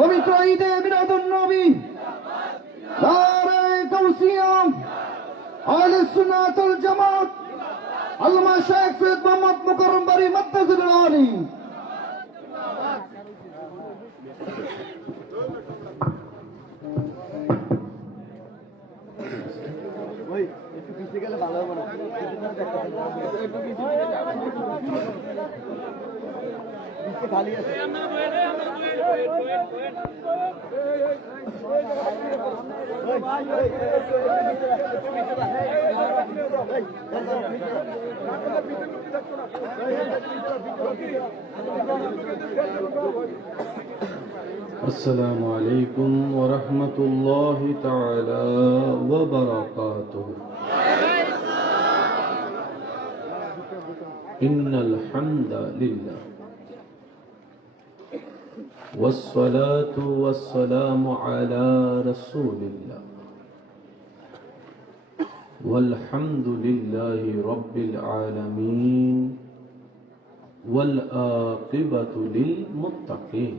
পবিত্র ঈদে মিলাদুন নবী, নারে গাউসিয়া, আহলে সুন্নাত ওয়াল জামাত, আল্লামা শেখ সৈয়দ মোহাম্মদ মুকাররম বারী মাদ্দাজিলুল আলী। খালি আছে السلام عليكم ورحمة الله تعالى وبركاته. إن الحمد لله والصلاة والسلام على رسول الله والحمد لله رب العالمين والعاقبة للمتقين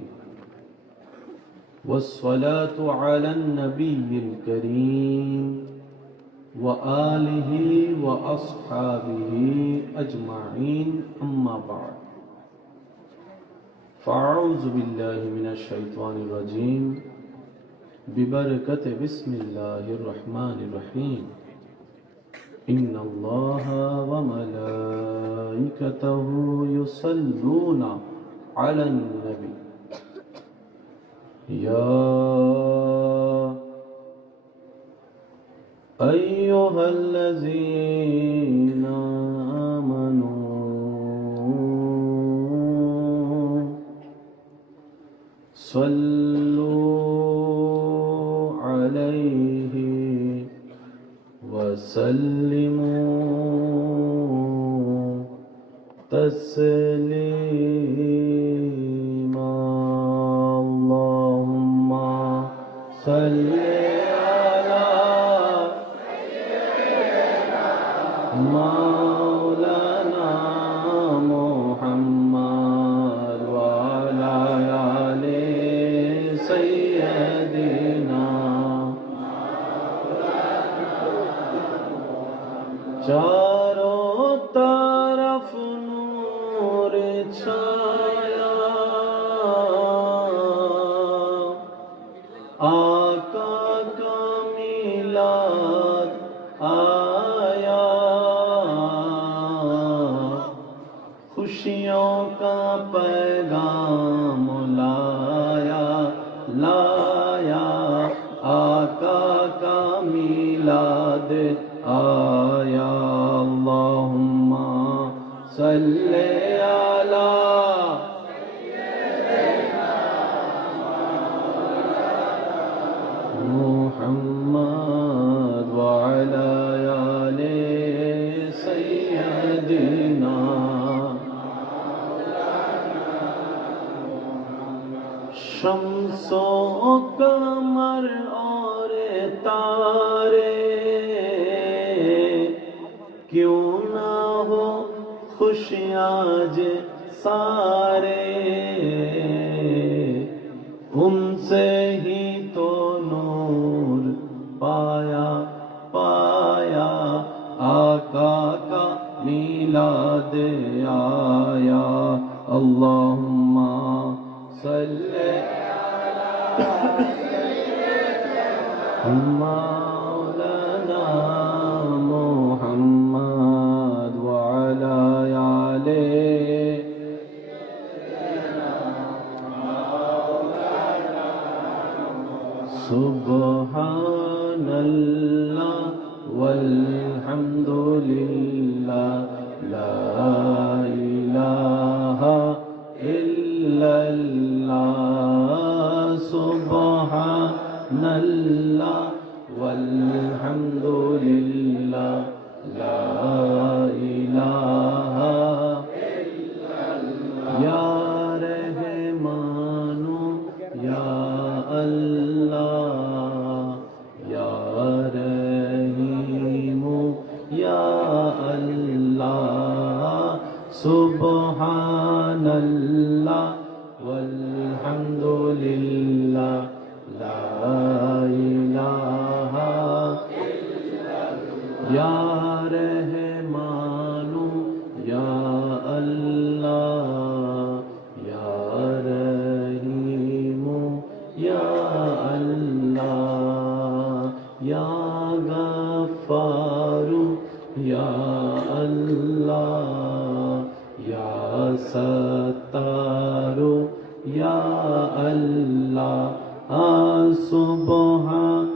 والصلاة على النبي الكريم وآله وأصحابه أجمعين أما بعد فأعوذ بالله من الشيطان الرجيم ببركة بسم الله الرحمن الرحيم إن الله وملائكته يصلون على النبي يا أيها الذين آمنوا صلوا عليه وسلموا تسليما اللهم صل على مولانا محمد وعلى آل سيدنا चारों तरफ नूर छाया आका का मिलाद आया खुशियों का पैगाम लाया लाया आका का मिलाद आया अल्लाहुम्मा सल्ले अला मुहम्मद व अला आले सय्यदिना शम्सो कमर और तारे क्यों ना हो खुशियाँ जे सारे उनसे ही तो नूर पाया पाया आका का मिलाद आया अल्लाहुम्मा सल्ले मौलाना मुहम्मद व अला आले सुब्हानल्लाह वल्हम्दुलिल्लाह ला इलाहा इल्लल्लाह सुब्हानल्लाह वल्हम्दुलिल्लाह ला इलाहा इल्लल्लाह या रहमानु या अल्लाह या रहीमु या अल्लाह सुब्हानल्लाह वल्हम्दुलिल्लाह আল্লাহ সুবহানাল্লাহ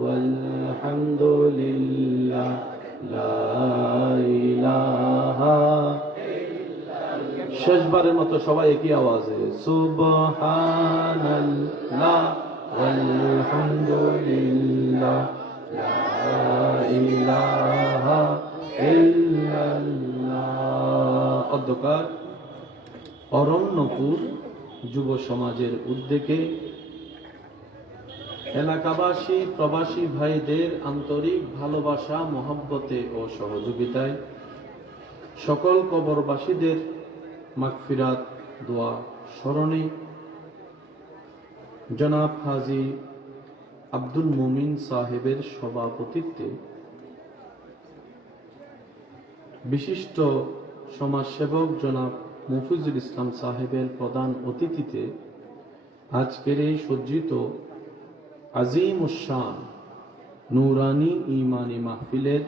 ওয়ালহামদুলিল্লাহ লা ইলাহা। শেষবারের মতো সবাই একই আওয়াজে সুবহানাল্লাহ ওয়ালহামদুলিল্লাহ লা ইলাহা ইল্লাল্লাহ। অধ্যকার অরণ্যপুর যুব সমাজের উদ্যোগে এলাকাবাসী প্রবাসী ভাইদের আন্তরিক ভালোবাসা মহব্বতে ও সহযোগিতায় সকল কবরবাসীদের মাগফিরাত দোয়া স্মরণে জনাব হাজী আব্দুল মুমিন সাহেবের সভাপতিত্বে বিশিষ্ট সমাজসেবক জনাব মফিজুল ইসলাম সাহেবের প্রধান অতিথিতে আজকের এই সজ্জিত আজিম উশান নুরানি ইমানি মাহফিলের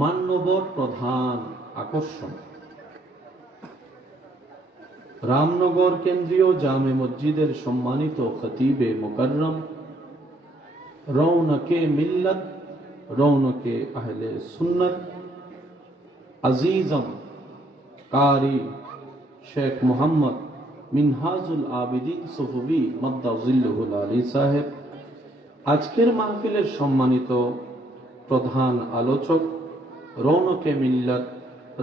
মান্যবর প্রধান আকর্ষণ রামনগর কেন্দ্রীয় জামে মসজিদের সম্মানিত খতিবে মুকররম, রৌনকে মিল্লত, রৌনকে আহলে সুন্নত, আজিজম কারি শেখ মোহাম্মদ মিনহাজুল আবিদিন সুফুবি মাদ্দাজিল্লুহুল আলী সাহেব, আজকের মাহফিলের সম্মানিত প্রধান আলোচক, রৌনকে মিল্লত,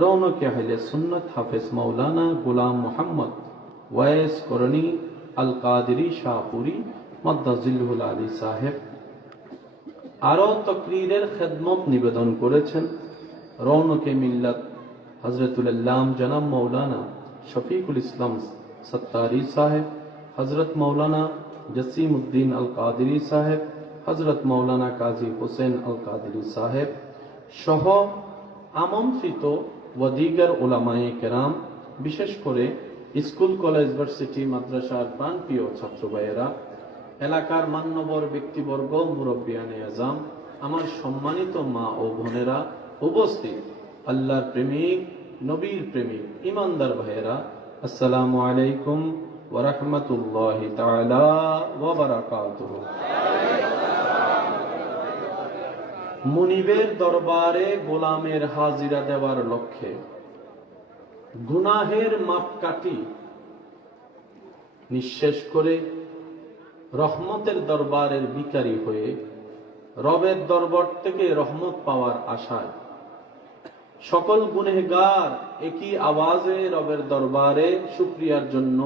রৌনকে আহলে সুন্নত হাফেজ মাওলানা গোলাম মোহাম্মদ ওয়াইস করণী আল কাদেরী শাহপুরী মাদ্দাজিল্লুহুল আলী সাহেব। আরো তকরীরের খেদমত নিবেদন করেছেন রৌনকে মিল্লত হযরতুল আল্লাম জনাব মাওলানা শফিকুল ইসলাম সত্তারি সাহেব, হযরত মাওলানা জসিমউদ্দিন আল কাদেরী সাহেব, হযরত মাওলানা কাজী হোসেন আল কাদেরী সাহেব সহ আমন্ত্রিত ও দিগার উলামায়ে কেরাম, বিশেষ করে স্কুল কলেজ ভার্সিটি মাদ্রাসার প্রাণপ্রিয় ছাত্র ভাইয়েরা, এলাকার মান্যবর ব্যক্তিবর্গ, মুরব্বিয়ানে আজম, আমার সম্মানিত মা ও বোনেরা, উপস্থিত আল্লাহর প্রেমিক, নবীর প্রেমিক, ইমানদার ভাইয়েরা, আসসালামু আলাইকুম ওয়া রাহমাতুল্লাহি তাআলা ওয়া বারাকাতুহু। মুনিবের দরবারে গোলামের হাজিরা দেওয়ার লক্ষ্যে গুনাহের মাপকাঠি নিঃশেষ করে রহমতের দরবারের ভিখারি হয়ে রবের দরবার থেকে রহমত পাওয়ার আশায় সকল গুনেহগার একই আওয়াজে রবের দরবারে শুকরিয়ার জন্য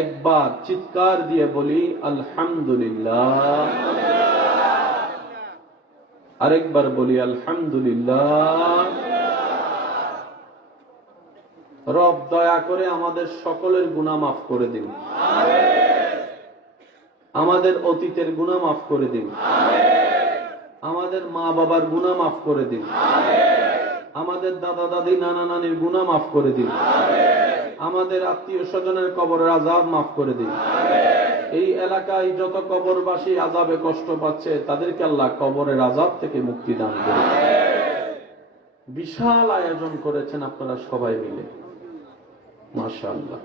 একবার চিৎকার দিয়ে বলি আলহামদুলিল্লাহ, আরেকবার বলি আলহামদুলিল্লাহ। রব দয়া করে আমাদের সকলের গুনাহ মাফ করে দিন, আমাদের অতীতের গুনাহ মাফ করে দিন, আমাদের মা বাবার গুনাহ মাফ করে দিন, আমাদের দাদা দাদি নানা নানির গুনাহ মাফ করে দিন, আমাদের আত্মীয় স্বজনের কবরের আযাব মাফ করে দিন। এই এলাকায় যত কবরবাসী আযাবে কষ্ট পাচ্ছে তাদেরকে আল্লাহ কবরের আযাব থেকে মুক্তি দান করুন। বিশাল আয়োজন করেছেন আপনারা সবাই মিলে, মাশাআল্লাহ।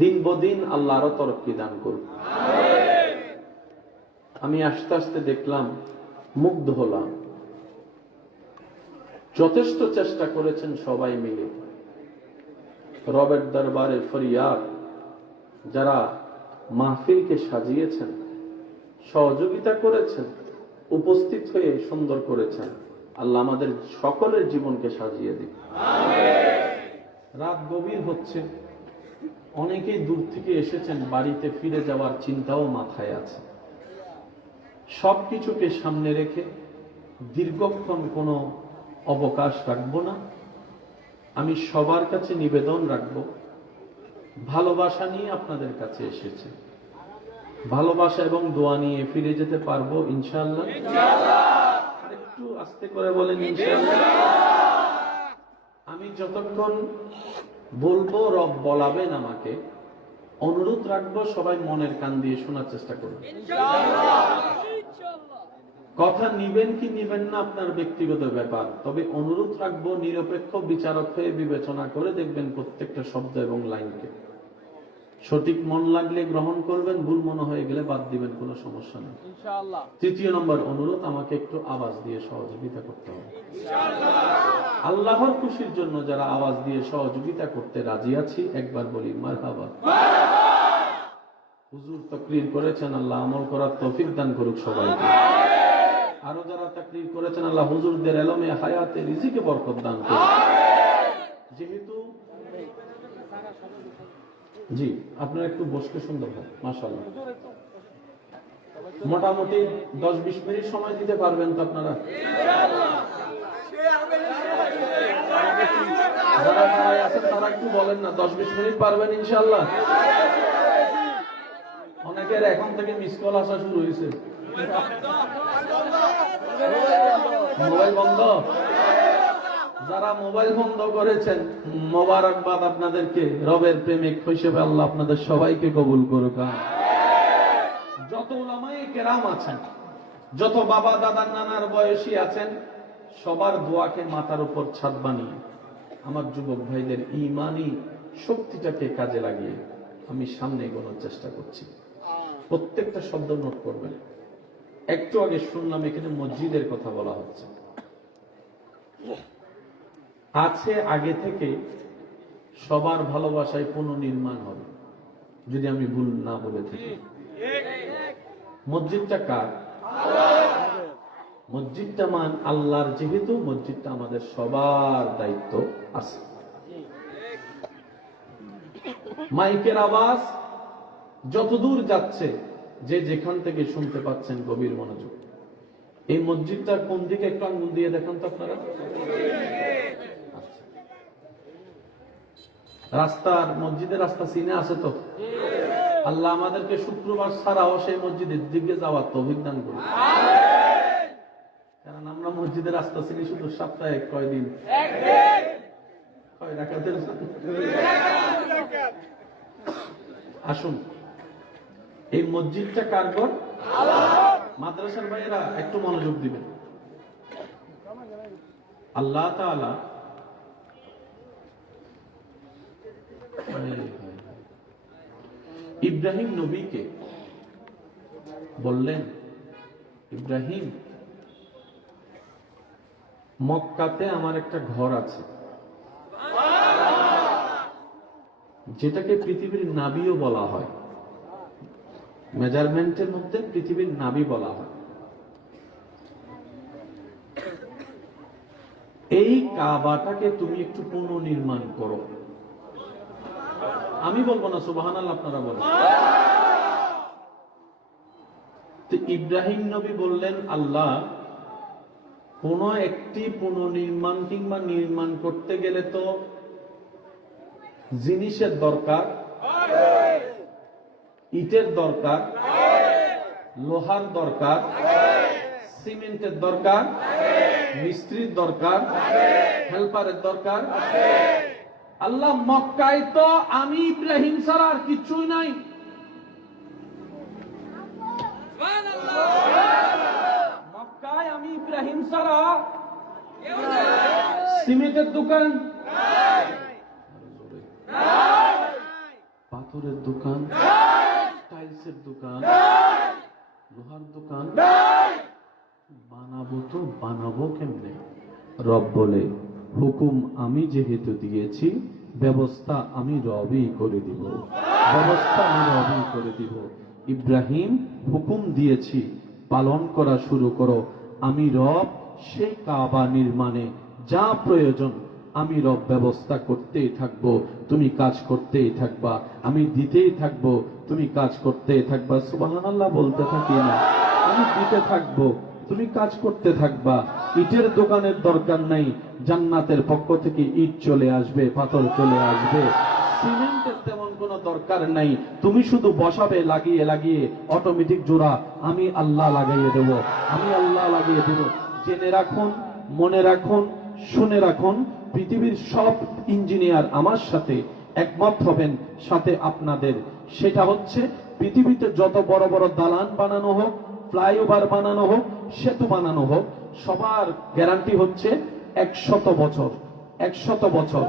দিন বদিন আল্লাহ আরো তরক্কি দান করুন। আমি আস্তে আস্তে দেখলাম, মুগ্ধ হলাম। যথেষ্ট চেষ্টা করেছেন সবাই মিলে। রবের দরবারে ফরিয়াদ যারা মাহফিলকে সাজিয়েছেন, সহযোগিতা করেছেন, উপস্থিত হয়ে সুন্দর করেছেন, আল্লাহ আমাদের সকলের জীবনকে সাজিয়ে দিন। রাত গভীর হচ্ছে, অনেকেই দূর থেকে এসেছেন, বাড়িতে ফিরে যাওয়ার চিন্তাও মাথায় আছে। সবকিছুকে সামনে রেখে দীর্ঘক্ষণ কোনো অবকাশ রাখবো না। আমি সবার কাছে নিবেদন রাখব, ভালোবাসা নিয়ে আপনাদের কাছে এসেছে, ভালোবাসা এবং দোয়া নিয়ে ফিরে যেতে পারবো ইনশাআল্লাহ। আরেকটু আস্তে করে বলেন ইনশাআল্লাহ। আমি যতক্ষণ বলবো রব বলাবেন আমাকে, অনুরোধ রাখবো সবাই মনের কান দিয়ে শোনার চেষ্টা করুন। কথা নিবেন কি নিবেন না আপনার ব্যক্তিগত ব্যাপার, তবে অনুরোধ রাখবো নিরপেক্ষ বিচারক হয়ে বিবেচনা করে দেখবেন প্রত্যেকটা শব্দ এবং লাইনকে। সঠিক মন লাগলে গ্রহণ করবেন, ভুল মনে হয়ে গেলে বাদ দিবেন, কোনো সমস্যা নেই ইনশাআল্লাহ। তৃতীয় নম্বর অনুরোধ, আমাকে একটু আওয়াজ দিয়ে সহযোগিতা করতে হবে ইনশাআল্লাহ। আল্লাহর খুশির জন্য যারা আওয়াজ দিয়ে সহযোগিতা করতে রাজি আছি, একবার বলি মারহাবা। হুজুর তাকরীর করেছেন, আল্লাহ আমল করার তৌফিক দান করুক সবাইকে। আরো যারা তাকরীর করেছেন, আল্লাহ হুজুরদের এলমে হায়াতে রিজিকে বরকত দান করুক। যেহেতু জি আপনারা একটু বসতে সুন্দর হয় মাশাআল্লাহ, মোটামুটি 10-20 মিনিট সময় দিতে পারবেন তো আপনারা? যারা দাঁড়ায় আছেন তারা একটু বলেন না, 10-20 মিনিট পারবেন ইনশাআল্লাহ? অনেকের এখন থেকে মিস কল আসা শুরু হয়েছে। মোবাইল বন্ধ, যারা মোবাইল বন্ধ করেছেন মোবারকবাদ আপনাদেরকে, রবের প্রেমিক হিসেবে আল্লাহ আপনাদের সবাইকে কবুল করুক। যত উলামায়ে কেরাম আছেন, যত বাবা দাদা নানার বয়সী আছেন, সবার দোয়াকে মাথার উপর ছাদ বানিয়ে আমার যুবক ভাইদের ঈমানি শক্তিটাকে কাজে লাগিয়ে আমি সামনে এগোনোর চেষ্টা করছি। প্রত্যেকটা শব্দ নোট করবেন। একটু আগে শুনলাম এখানে মসজিদের কথা বলা হচ্ছে। আছে আগে থেকে, সবার ভালোবাসায় পুনর্নির্মাণ হবে, যদি আমি ভুল না বলে থাকি। মসজিদটা কার? মসজিদটা মান আল্লাহর, যেহেতু মসজিদটা আমাদের সবার দায়িত্ব আছে। মাইকের আওয়াজ যতদূর যাচ্ছে, যে যেখান থেকে শুনতে পাচ্ছেন গভীর মনোযোগ। এই মসজিদটা কোন দিকে একটু আঙ্গুল দিয়ে দেখান তো আপনারা। রাস্তার, মসজিদের রাস্তা চিনে আছে তো? আল্লাহ আমাদেরকে শুক্রবার ছাড়াও সেই মসজিদের দিকে যাওয়ার তৌফিক দান করুন। কারণ আমরা মসজিদের রাস্তা চিনি শুধু সপ্তাহে কয়দিন, কয় রাকাতের। আসুন, এই মসজিদটা কার ঘর? মাদ্রাসার ভাইয়েরা একটু মনোযোগ দিবেন। আল্লাহ তাআলা ইব্রাহিম নবীকে বললেন, ইব্রাহিম, মক্কাতে আমার একটা ঘর আছে, যেটাকে পৃথিবীর নাবিও বলা হয়, মেজারমেন্টের মধ্যে পৃথিবীর নাবি বলা হয়। এই কাবাটাকে তুমি একটু পুনর্নির্মাণ করো। আমি বলবো না, সুবহানাল্লাহ আপনারা বলেন। তো ইব্রাহিম নবী বললেন, আল্লাহ, কোন একটি পুনর্নির্মাণ কিংবা নির্মাণ করতে গেলে তো জিনিসের দরকার, ইটের দরকার, লোহার দরকার, সিমেন্টের দরকার, মিস্ত্রির দরকার, হেল্পারের দরকার। আল্লাহ, মক্কায় তো আমি ইব্রাহিম ছাড়া আর কিছুই নাই। মক্কায় আমি ইব্রাহিম ছাড়া সিমেন্টের দোকান, পাথরের দোকান, টাইলসের দোকান, লোহার দোকান বানাবো তো বানাবো কেমনে? রব বলে, হুকুম আমি যেহেতু দিয়েছি, ব্যবস্থা আমি রবই করে দিব, ব্যবস্থা আমি রবই করে দিব। ইব্রাহিম, হুকুম দিয়েছি, পালন করা শুরু করো। আমি রব সেই কাবা নির্মাণে যা প্রয়োজন আমি রব ব্যবস্থা করতেই থাকবো, তুমি কাজ করতেই থাকবা, আমি দিতেই থাকবো, তুমি কাজ করতেই থাকবা। সুবহানাল্লাহ বলতে থাকি না, আমি দিতে থাকবো, তুমি কাজ করতে থাকবা। ইটের দোকানের দরকার নাই, জান্নাতের পক্ষ থেকে ইট চলে আসবে, পাথর চলে আসবে। সিমেন্টের তেমন কোনো দরকার নাই, তুমি শুধু বসাবে লাগিয়ে লাগিয়ে, অটোমেটিক জোড়া আমি আল্লাহ লাগাইয়ে দেব, আমি আল্লাহ লাগিয়ে দেব। জেনে রাখুন, মনে রাখুন, শুনে রাখুন, পৃথিবীর সব ইঞ্জিনিয়ার আমার সাথে একমত হবেন, সাথে আপনাদের। সেটা হচ্ছে, পৃথিবীতে যত বড় বড় দালান বানানো হোক, ফ্লাইওভার বানানো হোক, সেতু বানানো হোক, সবার গ্যারান্টি হচ্ছে 100 বছর, 100 বছর,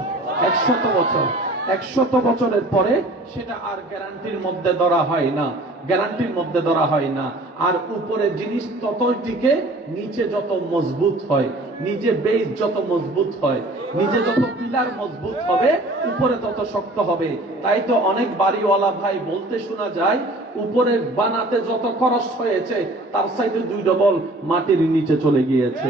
100 বছর। 100 বছরের পরে সেটা আর গ্যারান্টির মধ্যে ধরা হয় না, গ্যারান্টির মধ্যে ধরা হয় না। আর উপরে জিনিস ততই টিকে, নিচে যত মজবুত হয়, নিচে বেস যত মজবুত হয়, নিচে যত পিলার মজবুত হবে, উপরে তত শক্ত হবে। তাই তো অনেক বাড়িওয়ালা ভাই বলতে শোনা যায়, উপরে বানাতে যত খরচ হয়েছে তার সাইডে 2 ডবল মাটির নিচে চলে গিয়েছে,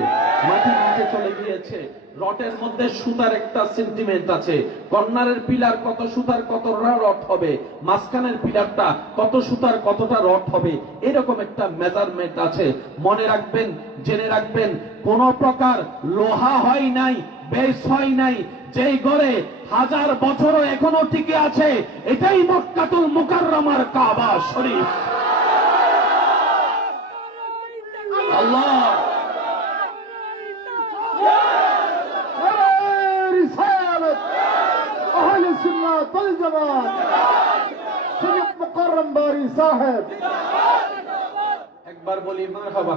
মাটির নিচে চলে গিয়েছে। রটের মধ্যে সুতার একটা সেন্টিমেন্ট আছে, কর্নারের পিলার কত সুতার কতটা রড হবে, মাঝখানের পিলারটা কত সুতার কতটা রড হবে, এরকম একটা মেজারমেন্ট আছে। মনে রাখবেন, জেনে রাখবেন, কোন প্রকার লোহা হয় নাই, বেস হয় নাই, যেই ঘরে 1000 বছরও এখনো টিকে আছে, এটাই মক্কাতুল মুকাররমার কাবা শরীফ। আল্লাহ رسالة أهل السنة والجماعة سيد مكرم باري صاحب একবার বলি মারহাবা।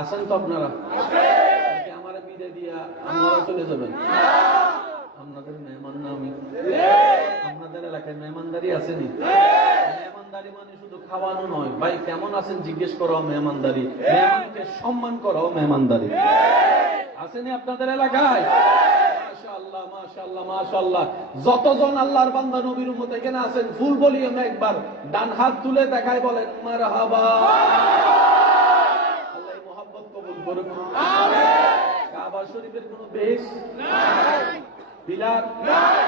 আসেন তো আপনারা, আমার বিদায় দিয়া আপনারা চলে যাবেন? আপনাদের মেহমান না আমি? আপনাদের এলাকায় মেহমানদারি আসেনি? মেহমানদারি মানে শুধু খাওয়ানো নয় ভাই, কেমন আছেন জিজ্ঞেস করাও মেহমানদারি, মেহমানকে সম্মান করাও মেহমানদারি। আসেনি আপনাদের এলাকায়? মাশাআল্লাহ, মাশাআল্লাহ, মাশাআল্লাহ। যতজন আল্লাহর বান্দা নবীর উম্মত এখানে আছেন, ফুল বলি আমরা একবার ডান হাত তুলে দেখায় বলেন মারহাবা। আল্লাহ মোহাব্বত কবুল করুন, আমিন। কাবা শরীফের কোনো বেস নাই, পিলার নাই,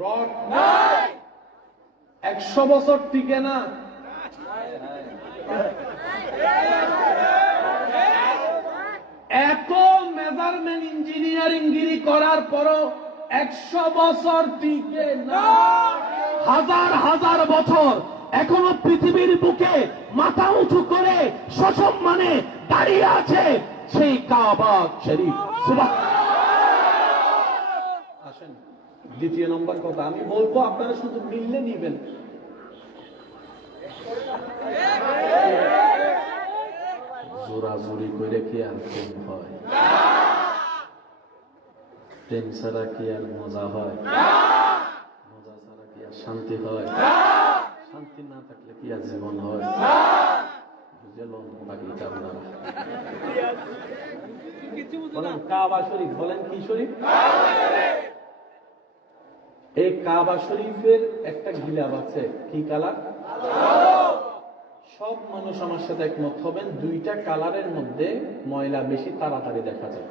রড নাই, 100 বছর টিকে না। এত মেজারমেন্ট ইঞ্জিনিয়ারিং গিরি করার পরও 100 বছর টিকে না। হাজার হাজার বছর এখনো পৃথিবীর বুকে মাথা উঁচু করে সসম্মানে দাঁড়িয়ে আছে সেই কাবা শরীফ। আসেন দ্বিতীয় নম্বর কথা আমি বলবো, আপনারা শুধু মিললে নিবেন। জোরাজুরি করে কি আর প্রেম হয়? প্রেম ছাড়া কি আর মজা হয়? মজা ছাড়া কি আর শান্তি হয়? শান্তি না থাকলে কি আর জীবন হয়? বুঝলেন বাকিটা আপনারা বলেন। কাবা শরীফ বলেন, কি শরীফ? এই কাবা শরীফের একটা গিলাফ আছে, কি কালার? সব মানুষ আমার সাথে একমত হবেন, 2টা কালারের মধ্যে ময়লা বেশি তাড়াতাড়ি দেখা যায়।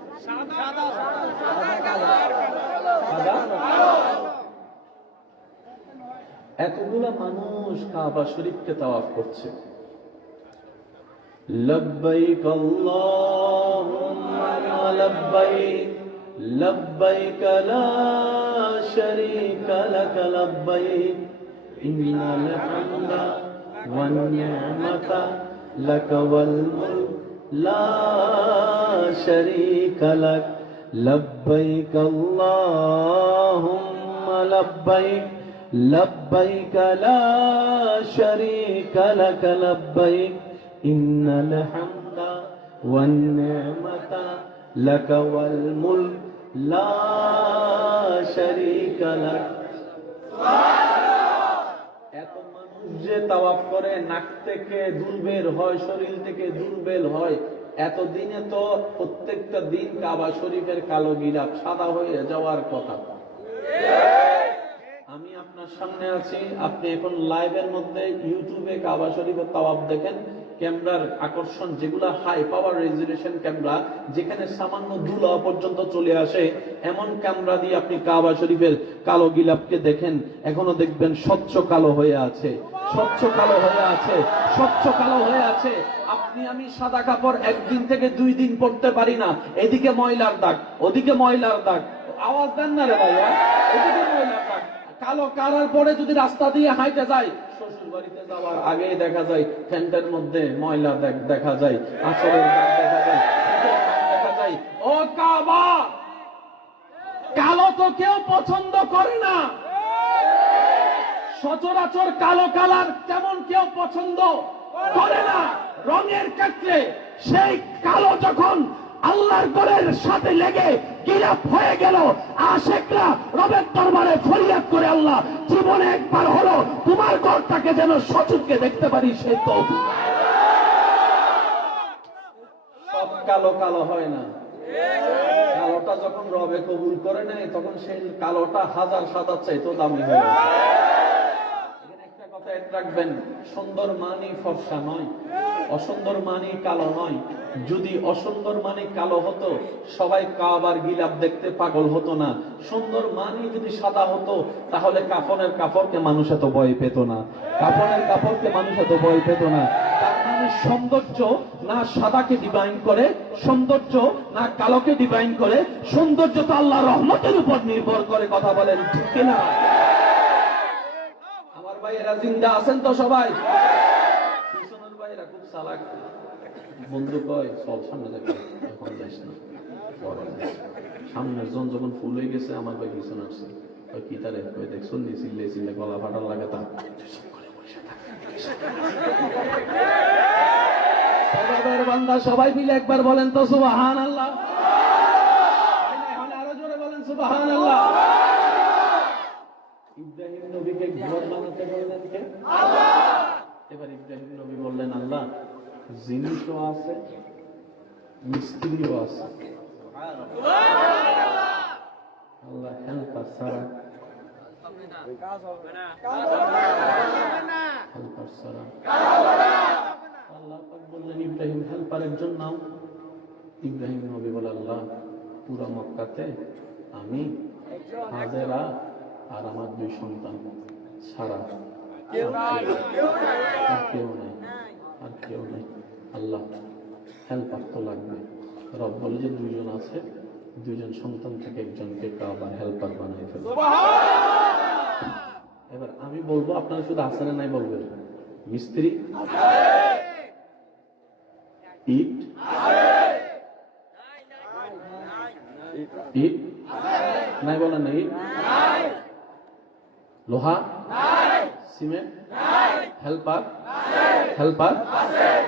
এতগুলা মানুষ কাবা শরীফকে তাওয়াফ করছে। লব্বাইক আল্লাহুম্মা লব্বাইক লব্বাইক লা শারীকা লাক লব্বাইক ইন্নাল হামদা ওয়ান নি'মাতা লাক ওয়াল মুলক লা শারীকা লাক লব্বাইক আল্লাহুম্মা লব্বাইক লব্বাইক লা শারীকা লাক লব্বাইক ইন্নাল হামদা ওয়ান নি'মাতা লাক ওয়াল মুলক লা শারীকা লাক। এত মানুষ যে তাওয়াফ করে, নাক থেকে দুল বের হয়, শরীর থেকে দুল বের হয়, এতদিনে তো প্রত্যেকটা দিন কাবা শরীফের কালো গিলাফ সাদা হয়ে যাওয়ার কথা। আমি আপনার সামনে আছি, আপনি এখন লাইভের মধ্যে ইউটিউবে কাবা শরীফের তাওয়াফ দেখেন, ক্যামেরার আকর্ষণ যেগুলা হাই পাওয়ার রেজুলেশন ক্যামেরা, যেখানে সামান্য ধুলা পর্যন্ত চলে আসে, এমন ক্যামেরা দিয়ে আপনি কাবা শরীফের কালো গিলাফকে দেখেন, এখনো দেখবেন স্বচ্ছ কালো হয়ে আছে, স্বচ্ছ কালো হয়ে আছে, স্বচ্ছ কালো হয়ে আছে। আপনি আমি সাদা কাপড় 1 দিন থেকে 2 দিন পরতে পারি না, এদিকে ময়লার দাগ, ওদিকে ময়লার দাগ। আওয়াজ দেন না রে ভাইয়া, এদিকে ময়লার দাগ। কালো কালার পরে যদি রাস্তা দিয়ে হাঁটতে যায়, শ্বশুর বাড়িতে যাওয়ার আগেই দেখা যায় ফ্যান্টের মধ্যে ময়লা দেখা যায়, আঁচলের দাগ দেখা যায়, দেখা যায়। ও কাবা, কালো তো কেউ পছন্দ করে না, সচরাচর কালো কালার তেমন কেউ পছন্দ করে না। রঙের ক্ষেত্রে সেই কালো যখন আল্লাহর ঘরের সাথে লেগে গিলাপ হয়ে গেল, আশেকরা রবের দরবারে ফরিয়াদ করে, আল্লাহ জীবনে একবার হলো তোমার ঘরটাকে যেন সচুরকে দেখতে পারি, সেই তৌফিক। সব কালো কালো হয় না। কালোটা যখন রবে কবুল করে নেয় তখন সেই কালোটা হাজার সাদার চাইতেও দামি হয়ে যায়। এখানে একটা কথা এক রাখবেন, সুন্দর মানি ফর্সা নয়, অসুন্দর মানি কালো নয়। যদি অসুন্দর মানি কালো হতো সবাই কাবার গিলাপ দেখতে পাগল হতো না। সুন্দর মানি যদি সাদা হতো তাহলে কাফনের কাপড়কে মানুষ এত ভয় পেত না, কাফনের কাপড়কে মানুষ এত ভয় পেত না। তার মানে সৌন্দর্য না সাদাকে ডিফাইন করে, সৌন্দর্য না কালোকে ডিফাইন করে, সৌন্দর্য তো আল্লাহর রহমতের উপর নির্ভর করে। কথা বলেন ঠিক কিনা? আমার ভাইয়েরা জিন্দা আছেন তো সবাই? পিছনের ভাইয়েরা খুব চালাক, বন্ধু কয় সব সামনে যাবে, এখন যাস না, পরে যাস। সামনের জন যখন ফুল হয়ে গেছে আমার ভাই পিছনে আসছে, কি তারে কয় দেখ শুনলি চিল্লে চিল্লে গলা ফাটার লাগে তা বান্দা। সবাই মিলে একবার বলেন তো সুবহানাল্লাহ। আরো জোরে বলেন সুবহানাল্লাহ। ইব্রাহিম নবীকে ঘর বানাতে বললেন কে? এবার ইব্রাহিম নবী বললেন আল্লাহ জিনিসও আছে, মিস্ত্রিও আছে, আল্লাহ হেল্পার ছাড়া, হেল্পার ছাড়া। আল্লাহ পাক বললেন ইব্রাহিম হেল্পারের জন্য নাও। ইব্রাহিম নবী বলে আল্লাহ পুরো মক্কাতে আমি, হাজেরা আর আমার 2 সন্তান ছাড়া আর কেউ নাই, আর কেউ নেই। আল্লাহ হেল্পার তো লাগবে। রব বলে যে 2 জন আছে, 2 জন সন্তান থেকে একজনকে কাবার হেল্পার বানাই ফেলবে। এবার আমি বলবো আপনারা শুধু আছে না নাই বলবেন। মিস্ত্রি, ইট, ইট নাই বলেন না, ইট, লোহা, সিমেন্ট, হেল্পার, হেল্পার।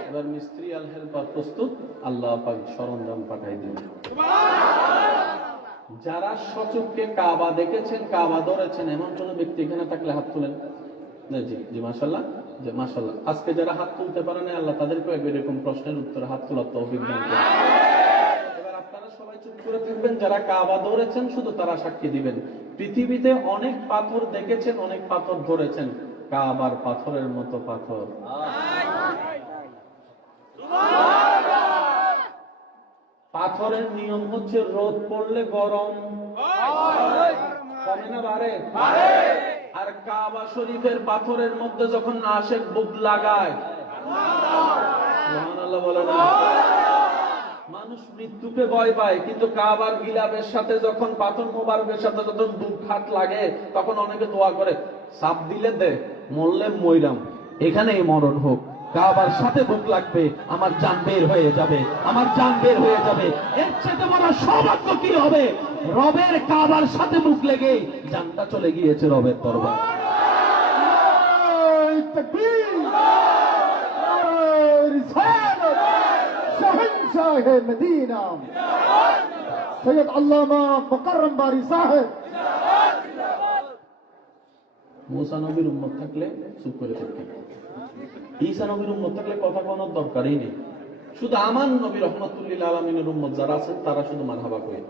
এবার মিস্ত্রি আর হেল্পার প্রস্তুত, আল্লাহ পাক সরঞ্জাম পাঠাই দিলেন। যারা সচক্ষে কাবা দেখেছেন, কাবা ধরেছেন এমন কোন ব্যক্তি এখানে থাকলে হাত তুলেন। জি জি মাশাআল্লাহ, যে মাশাআল্লাহ। আজকে যারা হাত তুলতে পারে না আল্লাহ তাদেরকে এরকম প্রশ্নের উত্তরে হাত তোলার তৌফিক দান করুন। এবার আপনারা সবাই চুপ করে থাকবেন, যারা কাবা ধরেছেন শুধু তারা সাক্ষী দিবেন। পৃথিবীতে অনেক পাথর দেখেছেন, অনেক পাথর ধরেছেন, কাবার পাথরের মতো পাথর পাথরের নিয়ম হচ্ছে রোদ পড়লে গরম কমে না বাড়ে। আর কাবা শরীফের পাথরের মধ্যে যখন আশেক বুক লাগায়, সুবহানাল্লাহ বলে না, মানুষ মৃত্যুকে ভয় পায়, কিন্তু কাবার গিলাপের সাথে যখন পাথর মোবারকের সাথে যখন বুক হাত লাগে তখন অনেকে দোয়া করে সাপ দিলে দে, মরলে মইরাম, এখানেই মরণ হোক, কাবার সাথে বুক লাগবে, আমার জান বের হয়ে যাবে, আমার জান বের হয়ে যাবে। এর চেয়ে বড় সৌভাগ্য কি হবে? রবের কাবার সাথে মুখ লেগে জানটা চলে গিয়েছে রবের দরবার। মদিনা সৈয়দ আল্লামা মুকাররম বারি সাহেব। মুসা নবীর উম্মত থাকলে চুপ করে থাকতেন, ঈসা নবীর উম্মত থাকলে কথা বলার দরকারই নেই। শুধু আমার নবী রহমাতুল্লিল আলামিনের উম্মত যারা আছেন তারা শুধু মারহাবা করেন।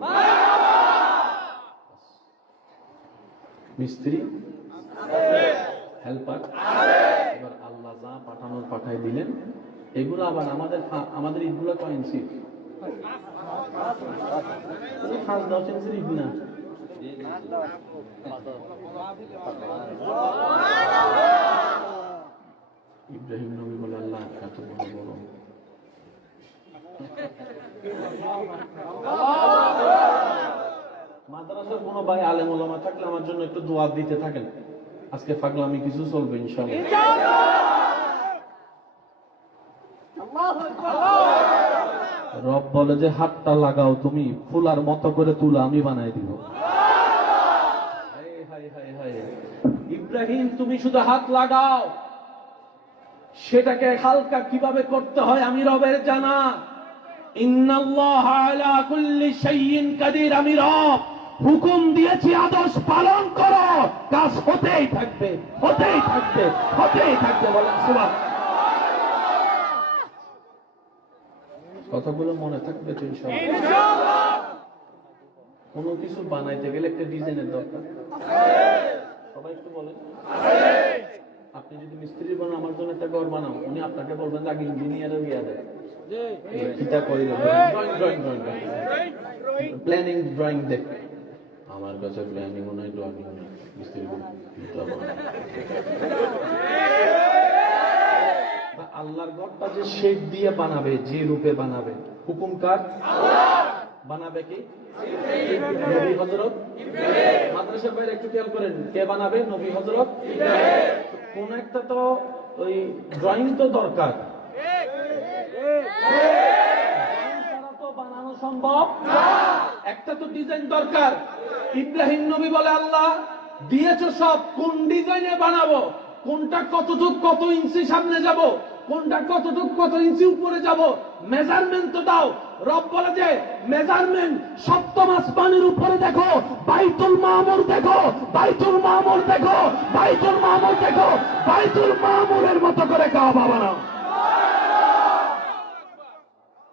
মিস্ত্রি, হেল্পার, এবার আল্লাহ যা পাঠানোর পাঠাই দিলেন। এগুলো আবার আমাদের ঈদগুলো কয় ইঞ্চি? 5-10 ইঞ্চির ঈদ না। ইব্রাহিম নবী বলে আল্লাহ এত বড় বড় মাদ্রাসার কোনো ভাই আলেম ওলামা থাকলে আমার জন্য একটু দোয়া দিতে থাকেন। আজকে পাগলামি কিছু চলবে ইনশাআল্লাহ। রব বলে যে হাতটা লাগাও, তুমি ফুলার মতো করে তুলা আমি বানাই দিব। ইব্রাহিম তুমি শুধু হাত লাগাও, সেটাকে হালকা কিভাবে করতে হয় আমি রবের জানা। ইন্নাল্লাহা আলা কুল্লি শাইইন কাদির, আমি রব হুকুম দিয়েছি আদেশ পালন করো, কাজ হতেই থাকবে, হতেই থাকবে, হতেই থাকবে। বলেন সুবহান। কথাগুলো মনে থাকবে তো ইনশাআল্লাহ। কোনো কিছু বানাইতে গেলে একটা ডিজাইনের দরকার। সবাই একটু বলেন। আপনি যদি মিস্ত্রি বানান, আমার জন্য একটা ঘর বানাও, উনি আপনাকে বলবেন আগে ইঞ্জিনিয়ারের গিয়া দেয় কিটা করে ড্রয়িং প্ল্যানিং ড্রয়িং দেখ। আমার কাছে প্ল্যানিং নাই, ড্রয়িং নাই, মিস্ত্রি আল্লাহর ঘরটা যে শেড দিয়ে বানাবে, যে রূপে বানাবে, হুকুম কার? বানাবে কি? নবী হযরত। মাদ্রাসার বাইরে একটু খেয়াল করেন, কে বানাবে? নবী হযরত। কোন একটা তো ওই ড্রয়িং তো দরকার, তো বানানো সম্ভব না, একটা তো ডিজাইন দরকার। ইব্রাহিম নবী বলে, আল্লাহ দিয়েছো সব, কোন ডিজাইনে বানাবো? কোনটা কতটুক, কত ইঞ্চি সামনে যাব, কোনটা কতটুক, কত ইঞ্চি উপরে যাব, মেজারমেন্ট তো দাও। রব বলে যে মেজারমেন্ট সপ্তম আসমানের উপরে দেখো, বাইতুল মামুর দেখো, বাইতুল মামুর দেখো, বাইতুল মামুর দেখো, বাইতুল মামুরের মতো করে কাবা বানাও।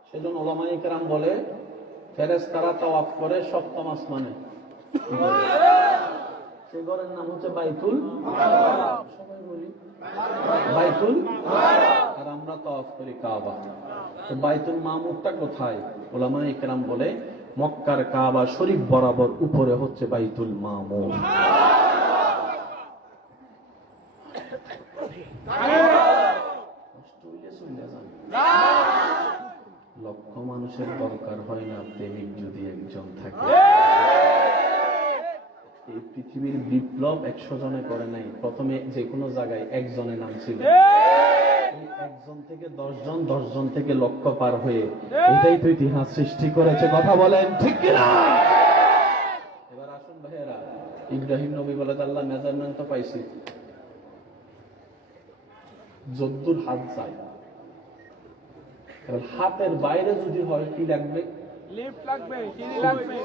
সেজন্য উলামায়ে কেরাম বলে ফেরেশতারা তাওয়াফ করে সপ্তম আসমানে, সেই ঘরের নাম হচ্ছে বাইতুল। সবাই বলি বাইতুল, আর আমরা তাওয়াফ করি কাবা। তো বাইতুল মামুরটা কোথায়? উলামায়ে কেরাম বলে মক্কার কাবা শরীফ বরাবর উপরে হচ্ছে বাইতুল মামুর। লক্ষ মানুষের দরকার হয় না, প্রেমিক যদি একজন থাকে। এই পৃথিবীর বিপ্লব 100 জনে করে নাই, প্রথমে যে কোনো জায়গায় একজনের নাম ছিল, একজন থেকে 10 জন, 10 জন থেকে লক্ষ পার হয়ে এটাই তো ইতিহাস সৃষ্টি করেছে। কথা বলেন ঠিক কিনা? এবার আসুন ভাইয়েরা, ইব্রাহিম নবী বলে, আল্লাহ মেজারমেন্ট তো পাইছি, যদ্দুর হাত যায়, হাতের বাইরে যদি হয় কি লাগবে? লিফট লাগবে, সিঁড়ি লাগবে,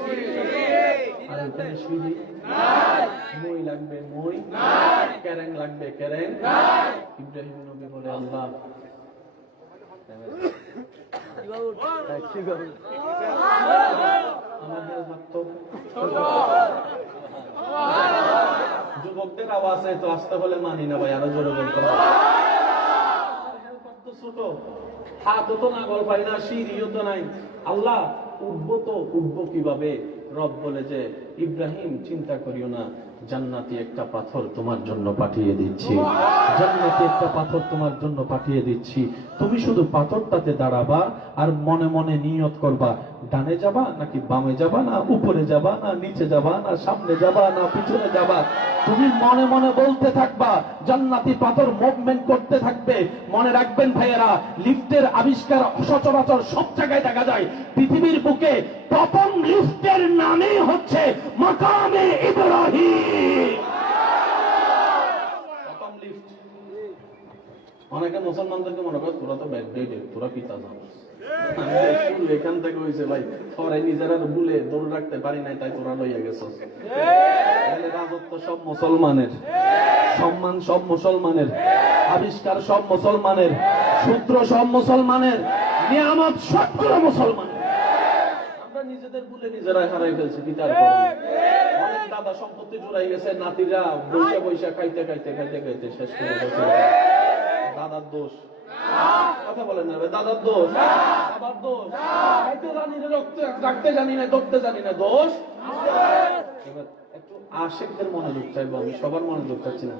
আর এখানে সিঁড়ি নাই, মই লাগবে, মই নাই, কেরেং লাগবে, কেরেং নাই। ইব্রাহিম নবী বলে, আল্লাহ আমাদের যুবকদের আওয়াজ তো আসতে বলে মানি না ভাই, আরো জোরে বলতে হবে। ছোট হাতও তো না, গল পাই না, সিঁড়িও তো নাই। আল্লাহ উঠবো কিভাবে? রব বলে যে ইব্রাহিম চিন্তা করিও না, জান্নাতি একটা পাথর তোমার জন্য পাঠিয়ে দিচ্ছি, জান্নাতি একটা পাথর তোমার জন্য পাঠিয়ে দিচ্ছি। তুমি শুধু পাথরটাতে দাঁড়াবা আর মনে মনে নিয়ত করবা, ডানে যাবা নাকি বামে যাবা, না উপরে যাবা না নিচে যাবা, না সামনে যাবা না পিছনে যাবা। তুমি মনে মনে বলতে থাকবা, জান্নাতি পাথর মুভমেন্ট করতে থাকবে। মনে রাখবেন ভাইয়েরা, লিফটের আবিষ্কার সচরাচর সব জায়গায় দেখা যায়। পৃথিবীর বুকে প্রথম লিফটের নামই হচ্ছে মাকামে ইব্রাহিম। প্রথম লিফট। অনেকে মুসলমানদেরকে মনে করে তোরা তো ব্যাকডেটেড, তোরা পিতা জানিস, এখান থেকে হয়েছে ভাই, পরে নিজেরা ভুলে দৌড় রাখতে পারি নাই, তাই তোরা লইয়া গেছ। রাজত্ব সব মুসলমানের, সম্মান সব মুসলমানের, আবিষ্কার সব মুসলমানের, সূত্র সব মুসলমানের, নিয়ামত সবগুলো মুসলমানের। আমরা নিজেদের ভুলে নিজেরাই হারাই ফেলছি পিতার কারণে। অনেক দাদা সম্পত্তি জুড়াই গেছে, নাতিরা বৈশা বৈশা খাইতে খাইতে খাইতে খাইতে শেষ করে গেছে। দাদার দোষ? কথা বলেন না, দাদার দোষ? বাবার দোষ? খাইতে জানি না, রাখতে জানি না, ধরতে জানি না, দোষ? এবার একটু আশিকদের মনোযোগ চাইবো, আমি সবার মনোযোগ চাচ্ছি না,